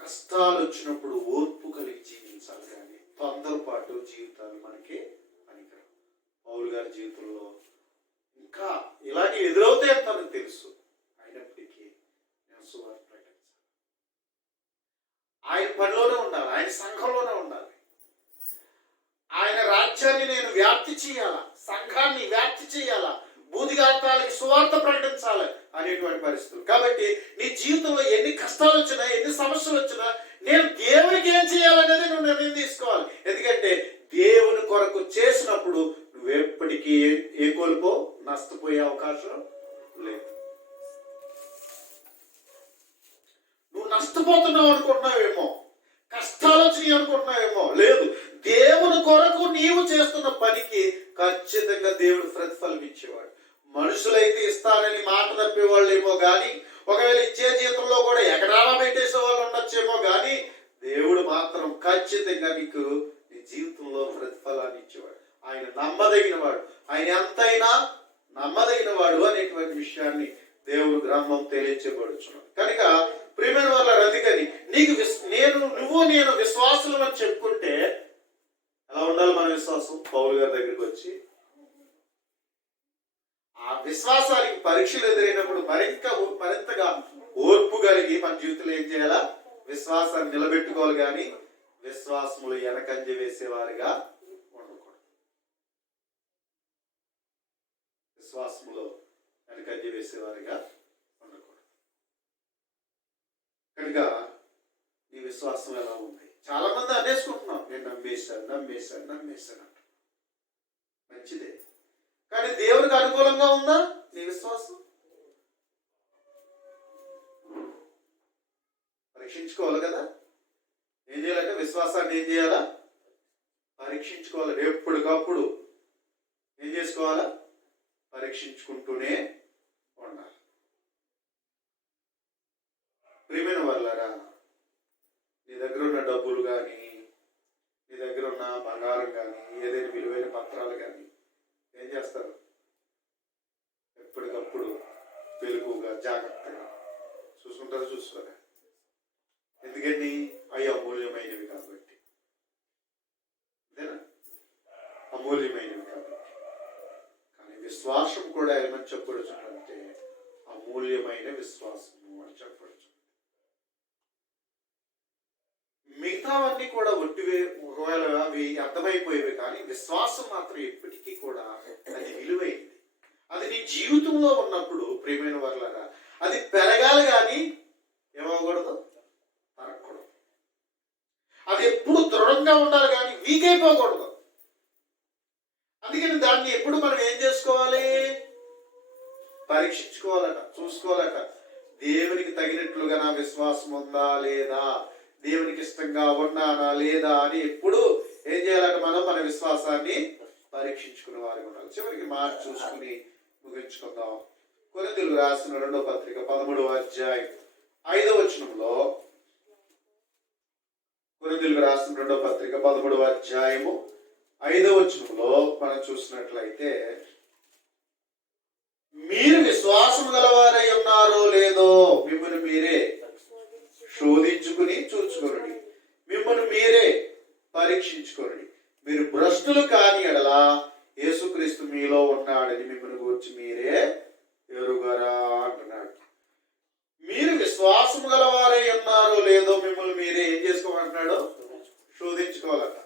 కష్టాలు వచ్చినప్పుడు ఓర్పు కలిగి జీవించాలి, కానీ తొందరపాటు జీవితాలు మనకి పనికిరావు. పౌలు గారి జీవితంలో ఇంకా ఇలాంటి ఎదురవుతాయని తనకు తెలుసు, అయినప్పటికీ నేను సువార్త ప్రకటించాలి, ఆయన పనిలోనే ఉండాలి, ఆయన సంఘంలోనే ఉండాలి, ఆయన రాజ్యాన్ని నేను వ్యాప్తి చేయాలా, సంఘాన్ని వ్యాప్తి చేయాలా, బూదిగాతాలకి సువార్త ప్రకటించాలి అనేటువంటి పరిస్థితులు. కాబట్టి నీ జీవితంలో ఎన్ని కష్టాలు వచ్చినా, ఎన్ని సమస్యలు వచ్చినా, నేను దేవునికి ఏం చేయాలనేది నువ్వు నిర్ణయం తీసుకోవాలి. ఎందుకంటే దేవుని కొరకు చేసినప్పుడు నువ్వెప్పటికీ ఏ కోల్పో నష్టపోయే అవకాశం లేదు. నువ్వు నష్టపోతున్నావు అనుకుంటున్నావేమో, కష్టాలు వచ్చినాయి అనుకుంటున్నావేమో, లేదు. దేవుని కొరకు నీవు చేస్తున్న పనికి ఖచ్చితంగా దేవుడు ప్రతిఫలం ఇచ్చేవాడు. మనుషులైతే ఇస్తానని మాట తప్పేవాళ్ళేమో కానీ, ఒకవేళ ఇచ్చే జీతంలో కూడా ఎకరాల పెట్టేసే వాళ్ళు ఉండొచ్చేమో కానీ, దేవుడు మాత్రం ఖచ్చితంగా నీకు నీ జీవితంలో ప్రతిఫలాన్ని ఇచ్చేవాడు. ఆయన నమ్మదగిన వాడు, ఆయన ఎంతైనా నమ్మదగిన వాడు అనేటువంటి విషయాన్ని దేవుడు గ్రంథం తెలియచేయబడుచున్నాడు. కనుక ప్రియమైన వాళ్ళ అందుకని నీకు నేను విశ్వాసులు అని చెప్పుకుంటే ఎలా ఉండాలి మన విశ్వాసం? పౌలు గారి దగ్గరికి వచ్చి ఆ విశ్వాసానికి పరీక్షలు ఎదురైనప్పుడు మరింతగా ఓర్పు కలిగి మన జీవితంలో ఏం చేయాలా? విశ్వాసాన్ని నిలబెట్టుకోవాలి, కానీ విశ్వాసములు వెనకంజ వేసేవారిగా ఉండకూడదు. విశ్వాసంలో వెనకంజ వేసేవారిగా ఉండకూడదు. కనుక నీ విశ్వాసం ఎలా ఉంది? చాలా మంది అనేసుకుంటున్నాం, నేను నమ్మేశాను మంచిదే, కానీ దేవునికి అనుకూలంగా ఉందా నీ విశ్వాసం? పరీక్షించుకోవాలి కదా. ఏం చేయాలంటే విశ్వాసాన్ని ఏం చేయాలా? పరీక్షించుకోవాలి. ఎప్పటికప్పుడు ఏం చేసుకోవాలా? పరీక్షించుకుంటూనే ఉండాలి. ప్రియమైన వాళ్ళారా, నీ దగ్గర ఉన్న డబ్బులు కానీ, నీ దగ్గర ఉన్న బంగారం కానీ, ఏదైనా విలువైన పత్రాలు కానీ ఏం చేస్తారు? ఎప్పటికప్పుడు వెలుగుగా జాగ్రత్తగా చూసుకోరా. ఎందుకని? అవి అమూల్యమైనవి కాబట్టి. అంతేనా? అమూల్యమైనవి కాబట్టి. కానీ విశ్వాసం కూడా ఏమని చెప్పబడుతుందంటే అమూల్యమైన విశ్వాసము అని చెప్పబడుతుంది. మిగతావన్నీ కూడా ఒట్టివే, ఒకవేళ అవి అర్థమైపోయేవి, కానీ విశ్వాసం మాత్రం ఎప్పటికీ కూడా అది విలువైంది. అది నీ జీవితంలో ఉన్నప్పుడు ప్రియమైన వాళ్ళరా అది పెరగాలి, కానీ ఏమవకూడదు, తరగకూడదు. అది ఎప్పుడు దృఢంగా ఉండాలి, కానీ వీక్ అయిపోకూడదు. అందుకని దాన్ని ఎప్పుడు మనం ఏం చేసుకోవాలి? పరీక్షించుకోవాలట, చూసుకోవాలట. దేవునికి తగినట్లుగా నా విశ్వాసం ఉందా లేదా, దేవునికి ఇష్టంగా ఉన్నానా లేదా అని ఎప్పుడు ఏం చేయాలంటే మనం మన విశ్వాసాన్ని పరీక్షించుకునే వారికి ఉండాలి. చివరికి మాట చూసుకుని ముగించుకుందాం. కొరింథీయులకు రాసిన 2వ పత్రిక 13వ అధ్యాయం 5వ వచనంలో, కొరింథీయులకు రాసిన 2వ పత్రిక 13వ అధ్యాయము 5వ వచనంలో మనం చూసినట్లయితే, మీరు విశ్వాసం గలవారై ఉన్నారో లేదో మిమ్మల్ని మీరే శోధించుకుని చూచుకొనుడి, మిమ్మల్ని మీరే పరీక్షించుకొనుడి. మీరు భ్రష్టులు కాని ఎడల యేసుక్రీస్తు మీలో ఉన్నాడని మిమ్మల్ని గురించి మీరే ఎరుగరా అంటున్నాడు. మీరు విశ్వాసం గలవారై ఉన్నారో లేదో మిమ్మల్ని మీరే ఏం చేసుకోమంటున్నాడు? శోధించుకోవాలట.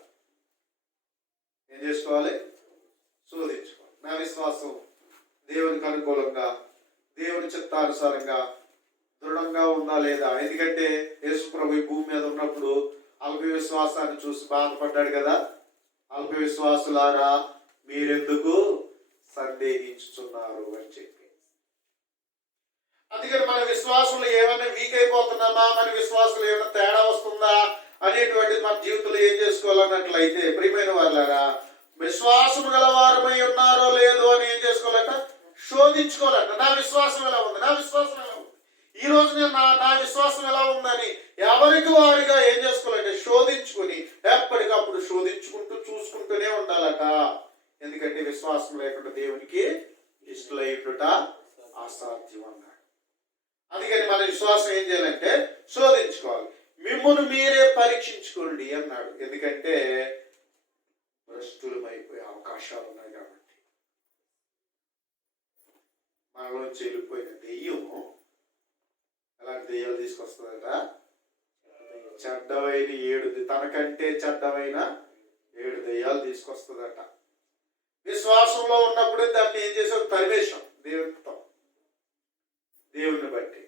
ఏం చేసుకోవాలి? శోధించుకోవాలి. నా విశ్వాసం దేవునికి అనుకూలంగా, దేవుని చిత్తానుసారంగా దృఢంగా ఉందా లేదా? ఎందుకంటే యేసు ప్రభు ఈ భూమి మీద ఉన్నప్పుడు అల్ప విశ్వాసాన్ని చూసి బాధపడ్డాడు కదా. అల్ప విశ్వాసులారా మీరెందుకు సందేహించుతున్నారు అని చెప్పి. అందుకని మన విశ్వాసంలో ఏమైనా వీక్ అయిపోతున్నామా, మన విశ్వాసంలో ఏమైనా తేడా వస్తుందా అనేటువంటిది మన జీవితంలో ఏం చేసుకోవాలన్నట్లయితే ప్రియమైన వాళ్ళారా, విశ్వాసం గలవారమై ఉన్నారో లేదో అని ఏం చేసుకోవాలంట? శోధించుకోవాలంట. నా విశ్వాసం ఎలా ఉంది, నా విశ్వాసం ఎలా ఉంది, ఈ రోజు నేను నా విశ్వాసం ఎలా ఉందని ఎవరికి వారిగా ఏం చేసుకోవాలంటే శోధించుకుని ఎప్పటికప్పుడు శోధించుకుంటూ చూసుకుంటూనే ఉండాలట. ఎందుకంటే విశ్వాసం లేకుండా దేవునికి ఇష్టలైనట అసాధ్యం అన్నాడు. అందుకని మన విశ్వాసం ఏం చేయాలంటే శోధించుకోవాలి. మిమ్మల్ని మీరే పరీక్షించుకోండి అన్నాడు. ఎందుకంటే భ్రష్టులమైపోయే అవకాశాలు ఉన్నాయి కాబట్టి. మనలోంచి వెళ్ళిపోయిన దెయ్యం అలాంటి దెయ్యాలు తీసుకొస్తుందట. చెడ్డవైన 7 తనకంటే చెడ్డవైన 7 దెయ్యాలు తీసుకొస్తుందట. విశ్వాసంలో ఉన్నప్పుడే దాన్ని ఏం చేసావు? తరివేశాం దేవుని బట్టి.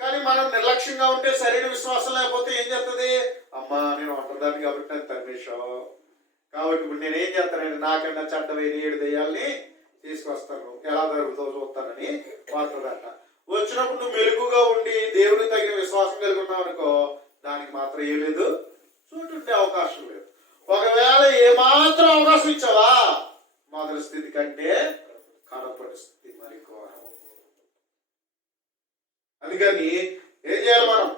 కానీ మనం నిర్లక్ష్యంగా ఉంటే, సరైన విశ్వాసం లేకపోతే ఏం చేస్తుంది? అమ్మా నేను ఒంటరిదాన్ని కాబట్టి నేను తరివేశావు కాబట్టి ఇప్పుడు నేనేం చేస్తానంటే నాకన్నా చెడ్డవైన 7 దెయ్యాల్ని తీసుకొస్తాను, ఎలా జరుగుతుందో చూస్తానని వాడుతుందట. వచ్చినప్పుడు నువ్వు మెలుగుగా ఉండి దేవుడికి తగిన విశ్వాసం కలిగి ఉన్నావు అనుకో, దానికి మాత్రం ఏం లేదు, చోటు ఉండే అవకాశం లేదు. ఒకవేళ ఏమాత్రం అవకాశం ఇచ్చావా, మొదటి స్థితి కంటే కడపడి స్థితి మరి ఘోరం. అందుకని ఏం చేయాలి? మనం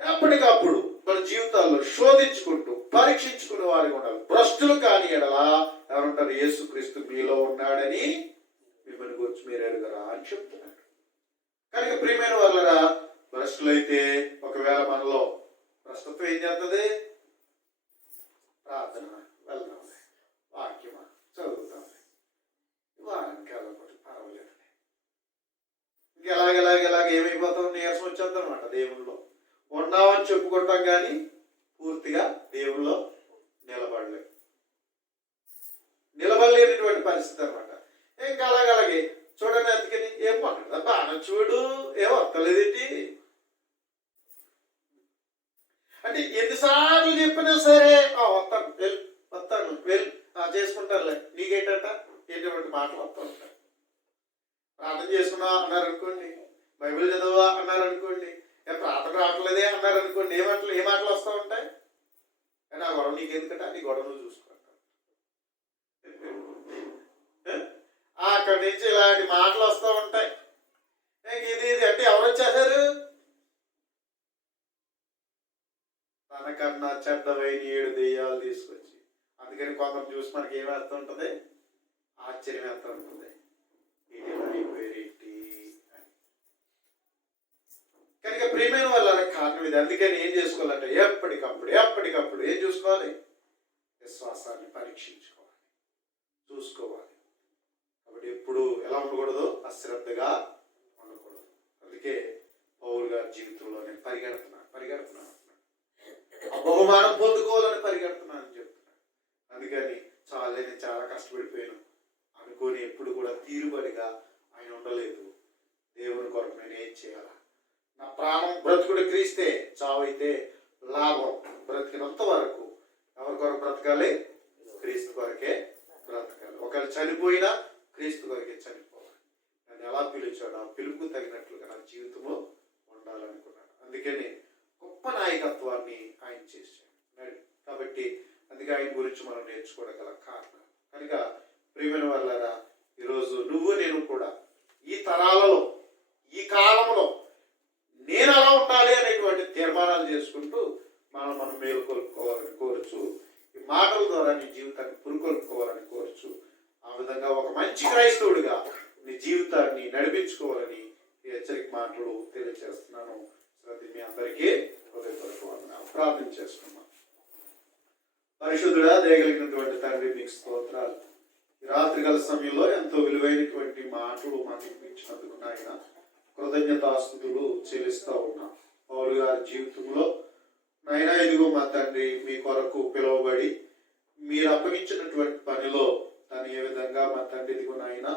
ఎప్పటికప్పుడు మన జీవితాల్లో శోధించుకుంటూ పరీక్షించుకునే వారికి ఉండాలి. భ్రష్టులు కాని ఎడలా ఎవరుంటారు? యేసుక్రీస్తు మీలో ఉన్నాడని మిమ్మల్ని గురించి మీరు ఎరుగరా అని చెప్తున్నాడు. కనుక ప్రియమైన వాళ్ళరా, భ్రష్టులైతే ఒకవేళ మనలో భ్రష్టత్వం ఏం చేస్తుంది? ప్రార్థన వెళ్దాంలే, వాక్యమా చదువుతాంలే, వారానికి వెళ్ళకపోతే పర్వాలేదు, ఇంకెలాగెలాగెలాగ ఏమైపోతాం? నీరసం వచ్చేద్దాం అనమాట. దేవుల్లో ఉన్నామని చెప్పుకుంటాం కానీ పూర్తిగా దేవుల్లో నిలబడలేం. నిలబడలేనటువంటి పరిస్థితి అనమాట. ఇంకా అలాగే చూడండి, అందుకని ఏం మాట్లాడదా బాగా చూడు, ఏం వస్తలేదేంటి అంటే ఎన్నిసార్లు చెప్పినా సరే వస్తాను చేసుకుంటారులే, నీకేంటంట ఏంటంటే మాటలు వస్తూ ఉంటాయి. ప్రార్థన చేసుకున్నా అన్నారు అనుకోండి, బైబిల్ చదవా అన్నారు అనుకోండి, ప్రార్థన రావట్లేదే అన్నారు అనుకోండి, ఏ మాటలు వస్తూ ఉంటాయి. కానీ ఆ గొడవ నీకెందుకంటే నీ గొడవ నువ్వు చూసుకుంటావు. అక్కడి నుంచి ఇలాంటి మాటలు వస్తూ ఉంటాయి. ఇది అంటే ఎవరు వచ్చేసారు? తనకన్నా చెడ్డవైన 7 దెయ్యాలు తీసుకొచ్చి. అందుకని కొందరు చూసి మనకి ఏం వేస్తూ ఉంటుంది, ఆశ్చర్యం వేస్తూ ఉంటుంది. ఇది అయిపోయేటి అని. కనుక ప్రియమైన వాళ్ళ కారణం ఇది. అందుకని ఏం చేసుకోవాలంటే ఎప్పటికప్పుడు ఏం చూసుకోవాలి? విశ్వాసాన్ని పరీక్షించుకోవాలి, చూసుకోవాలి. కాబట్టి ఎప్పుడు ఎలా ఉండకూడదు? అశ్రద్ధగా ఉండకూడదు. అందుకే పౌలు గారి జీవితంలో నేను పరిగెడుతున్నాను బహుమానం పొందుకోవాలని పరిగెడుతున్నానని చెప్తున్నాను. అందుకని నేను చాలా కష్టపడిపోయాను అనుకోని ఎప్పుడు కూడా తీరుబడిగా ఆయన ఉండలేదు. దేవుని కొరకు నేను ఏం చేయాలా? నా ప్రాణం బ్రతుకుడు క్రీస్తే, చావైతే లాభం. బ్రతికినంత వరకు ఎవరి కొరకు బ్రతకాలి? క్రీస్తు కొరకే బ్రతకాలి. ఒకవేళ చనిపోయినా క్రీస్తు కొరకే చనిపోవాలి. నన్ను ఎలా పిలిచాడు ఆ పిలుపుకు తగినట్లుగా నా జీవితము ఉండాలనుకున్నాను. అందుకని గొప్ప నాయకత్వాన్ని ఆయన చేశాడు. కాబట్టి అందుకే ఆయన గురించి మనం నేర్చుకోవడం కారణం. కనుక ప్రియమైన వాళ్ళారా, ఈరోజు నువ్వు నేను కూడా ఈ తరాలలో, ఈ కాలంలో నేను అలా ఉండాలి అనేటువంటి తీర్మానాలు చేసుకుంటూ మనం మేలుకొల్పుకోవాలని కోరచ్చు. ఈ మాటల ద్వారా నీ జీవితాన్ని పురుకొల్పుకోవాలని కోరచ్చు. ఆ విధంగా ఒక మంచి క్రైస్తవుడిగా నీ జీవితాన్ని నడిపించుకోవాలని ఈ హెచ్చరిక మాటలు తెలియజేస్తున్నాను. మీ అందరికీ ప్రార్థన చేసుకున్నాం. పరిశుద్ధుడా, దయగలిగినటువంటి తండ్రి, మీకు స్తోత్రాలు. ఈ రాత్రికాల సమయంలో ఎంతో విలువైనటువంటి మాటలు మాకు ఇచ్చినందుకు నాయన కృతజ్ఞతాస్తుతులు చెల్లిస్తూ ఉన్నాం. పౌలు గారి జీవితంలో నాయన ఇదిగో మా తండ్రి, మీ కొరకు పిలువబడి మీరు అప్పగించినటువంటి పనిలో తను ఏ విధంగా మా తండ్రి ఇదిగో నాయన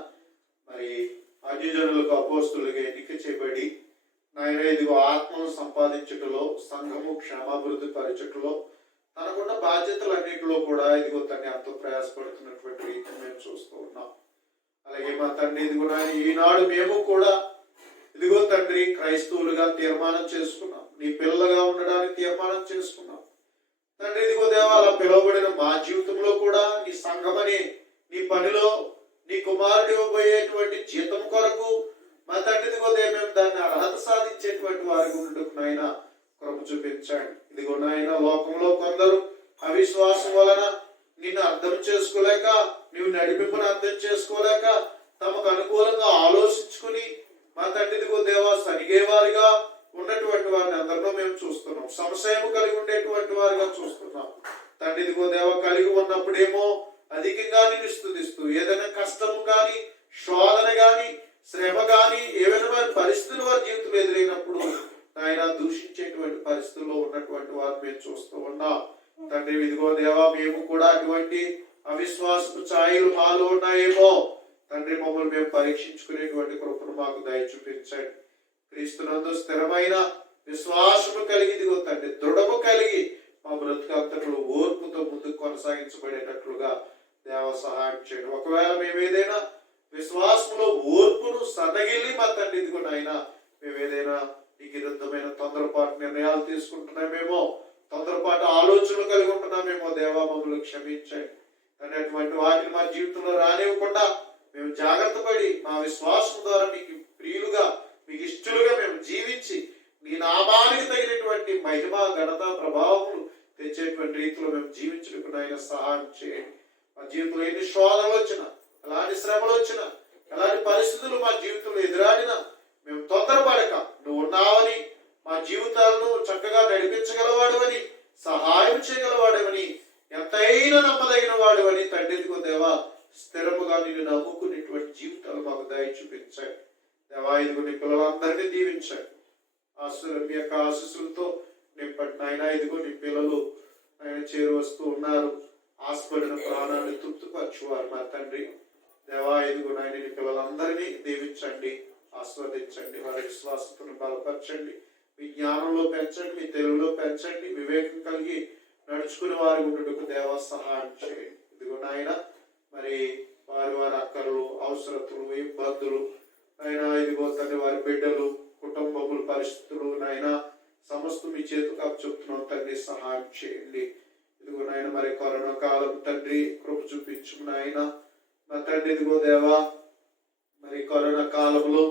మరి అన్యజనులకు అపోస్తులుగా ఎన్నిక చేయబడి నాయన ఇదిగో ఆత్మను సంపాదించుటలో, సంఘము క్షేమాభివృద్ధి పరిచటలో, తనకున్న బాధ్యతలన్నింటిలో కూడా ఇదిగో తన్ని ఎంతో ప్రయాసపడుతున్నటువంటి రీతిని మేము చూస్తూ ఉన్నాం. అలాగే మా తండ్రి ఇదిగో నాయన ఈనాడు మేము కూడా ఇదిగో తండ్రి క్రైస్తవులుగా తీర్మానం చేసుకున్నాం, నీ పిల్లలుగా ఉండడానికి తీర్మానం చేసుకున్నాం. తండ్రి ఇదిగో దేవా, అలా పిలువబడిన మా జీవితంలో కూడా నీ సంఘమని, నీ పనిలో నీ కుమారుడు ఇవ్వబోయేటువంటి జీతం కొరకు మా తండ్రి ఇదిగో మేము దాన్ని అర్హత సాధించేటువంటి వారికి ఉండటకు నాయన కృప చూపించండి. ఇదిగో నాయన లోకంలో కొందరు అవిశ్వాసం వలన నిన్ను అర్థం చేసుకోలేక, నీవు నడిపింపును అర్థం చేసుకోలేక తమకు అనుకూలంగా ఆలోచించుకుని మా తండ్రి ఇదిగో దేవా సరిగేవారిగా ఉన్నటువంటి వారిని అందరిలో మేము చూస్తున్నాం. సంశయం కలిగి ఉండేటువంటి వారిగా చూస్తున్నాం. తండ్రి ఇదిగో దేవ కలిగి ఉన్నప్పుడేమో అధికంగా నిన్ను స్తుతిస్తూ, ఏదైనా కష్టము కానీ, శోధన కానీ, శ్రమ కానీ, ఏ విధమైన పరిస్థితులు వారి జీవితంలో ఎదురైనప్పుడు ఆయన దూషించేటువంటి పరిస్థితుల్లో ఉన్నటువంటి వారు మేము చూస్తూ ఉన్నాం. తండ్రి ఇదిగో దేవా, మేము కూడా అటువంటి అవిశ్వాసపు ఛాయలు మాలో ఉన్నాయేమో తండ్రి, మమ్మల్ని మేము పరీక్షించుకునేటువంటి కృపను మాకు దయ చూపించండి. క్రీస్తునందు స్థిరమైన విశ్వాసము కలిగి ఇదిగో తండ్రి దృఢము కలిగి మా బ్రతుకంతట్లో ఓర్పుతో ముందుకు కొనసాగించబడేటట్లుగా దేవ సహాయం చేయండి. ఒకవేళ మేము ఏదైనా విశ్వాసంలో ఓర్పును సన్నగిల్లి మా తండ్రి ఇదిగో నాయనా మేము ఏదైనా నీకు విరుద్ధమైన తొందరపాటు నిర్ణయాలు తీసుకుంటున్నామేమో, తొందరపాటు ఆలోచనలు కలిగి ఉంటున్నామేమో దేవా, మమ్మల్ని క్షమించండి. అనేటువంటి వాటిని మా జీవితంలో రానివ్వకుండా మేము జాగ్రత్త పడి మా విశ్వాసం ద్వారా మీకు ప్రియులుగా, మీకు ఇష్టలుగా మేము జీవించి నీ నామానికి తగినటువంటి మహిమ, ఘనత, ప్రభావములు తెచ్చేటువంటి రీతిలో మేము జీవించడానికి ఆయన సహాయం చేయండి. మా జీవితంలో ఎన్ని శోధనలు వచ్చినా, ఎలాంటి శ్రమలు వచ్చినా, ఎలాంటి పరిస్థితులు మా జీవితంలో ఎదురాడినా మేము తొందరపడక నువ్వు ఉన్నావని, మా జీవితాలను చక్కగా నడిపించగలవాడవని, సహాయం చేయగలవాడవని, ఎంతైనా నమ్మదగిన వాడవని తండ్రిదిగో దేవా స్థిరముగా నిన్ను నమ్ముకునేటువంటి జీవితాలు మాకు దయ చూపించండి. దేవా ఇదిగో నీ పిల్లలందరినీ దీవించండి. మీ యొక్క ఆశీస్సులతో నింపండి నాయన. ఇదిగో నీ పిల్లలు ఆయన చేరు వస్తూ ఉన్నారు. ఆశపడిన ప్రాణాన్ని తృప్తిపరచు. వచ్చేవారు మా తండ్రి. దేవా ఇదిగో నాయన నీ పిల్లలందరినీ దీవించండి, ఆస్వాదించండి, వారి విశ్వాసతను బలపరచండి, మీ జ్ఞానంలో పెంచండి, మీ తెలుగులో పెంచండి, వివేకం కలిగి నడుచుకుని వారి ఉండుటకు దేవా సహాయం చేయండి. ఇదిగో నాయన మరి వారి వారి అక్కర్లు, అవసరతలు, ఇబ్బందులు నాయన ఇదిగో తండ్రి వారి బిడ్డలు, కుటుంబముల పరిస్థితులు నాయన సమస్త మీ చేతికి అప్పచెప్తున్నాం తండ్రి, సహాయం చేయండి. ఇదిగో నాయన మరి కరోనా కాలం తండ్రి కృప చూపించు నాయన. మా తండ్రి ఇదిగో దేవా మరి కరోనా కాలంలో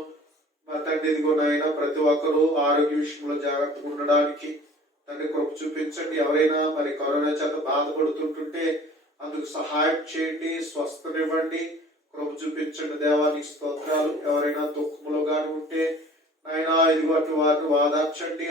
మా తండ్రి ఇదిగో నాయన ప్రతి ఒక్కరూ ఆరోగ్య విషయంలో జాగ్రత్తగా ఉండడానికి తండ్రి కృప చూపించండి. ఎవరైనా మరి కరోనా చేత బాధపడుతుంటుంటే అందుకు సహాయం చేయండి, స్వస్థనివ్వండి, కృప చూపించండి దేవానికి స్తోత్రాలు. ఎవరైనా దుఃఖంలో గాని ఉంటే నాయన ఇదిగో అటు వారిని వాదార్చండి,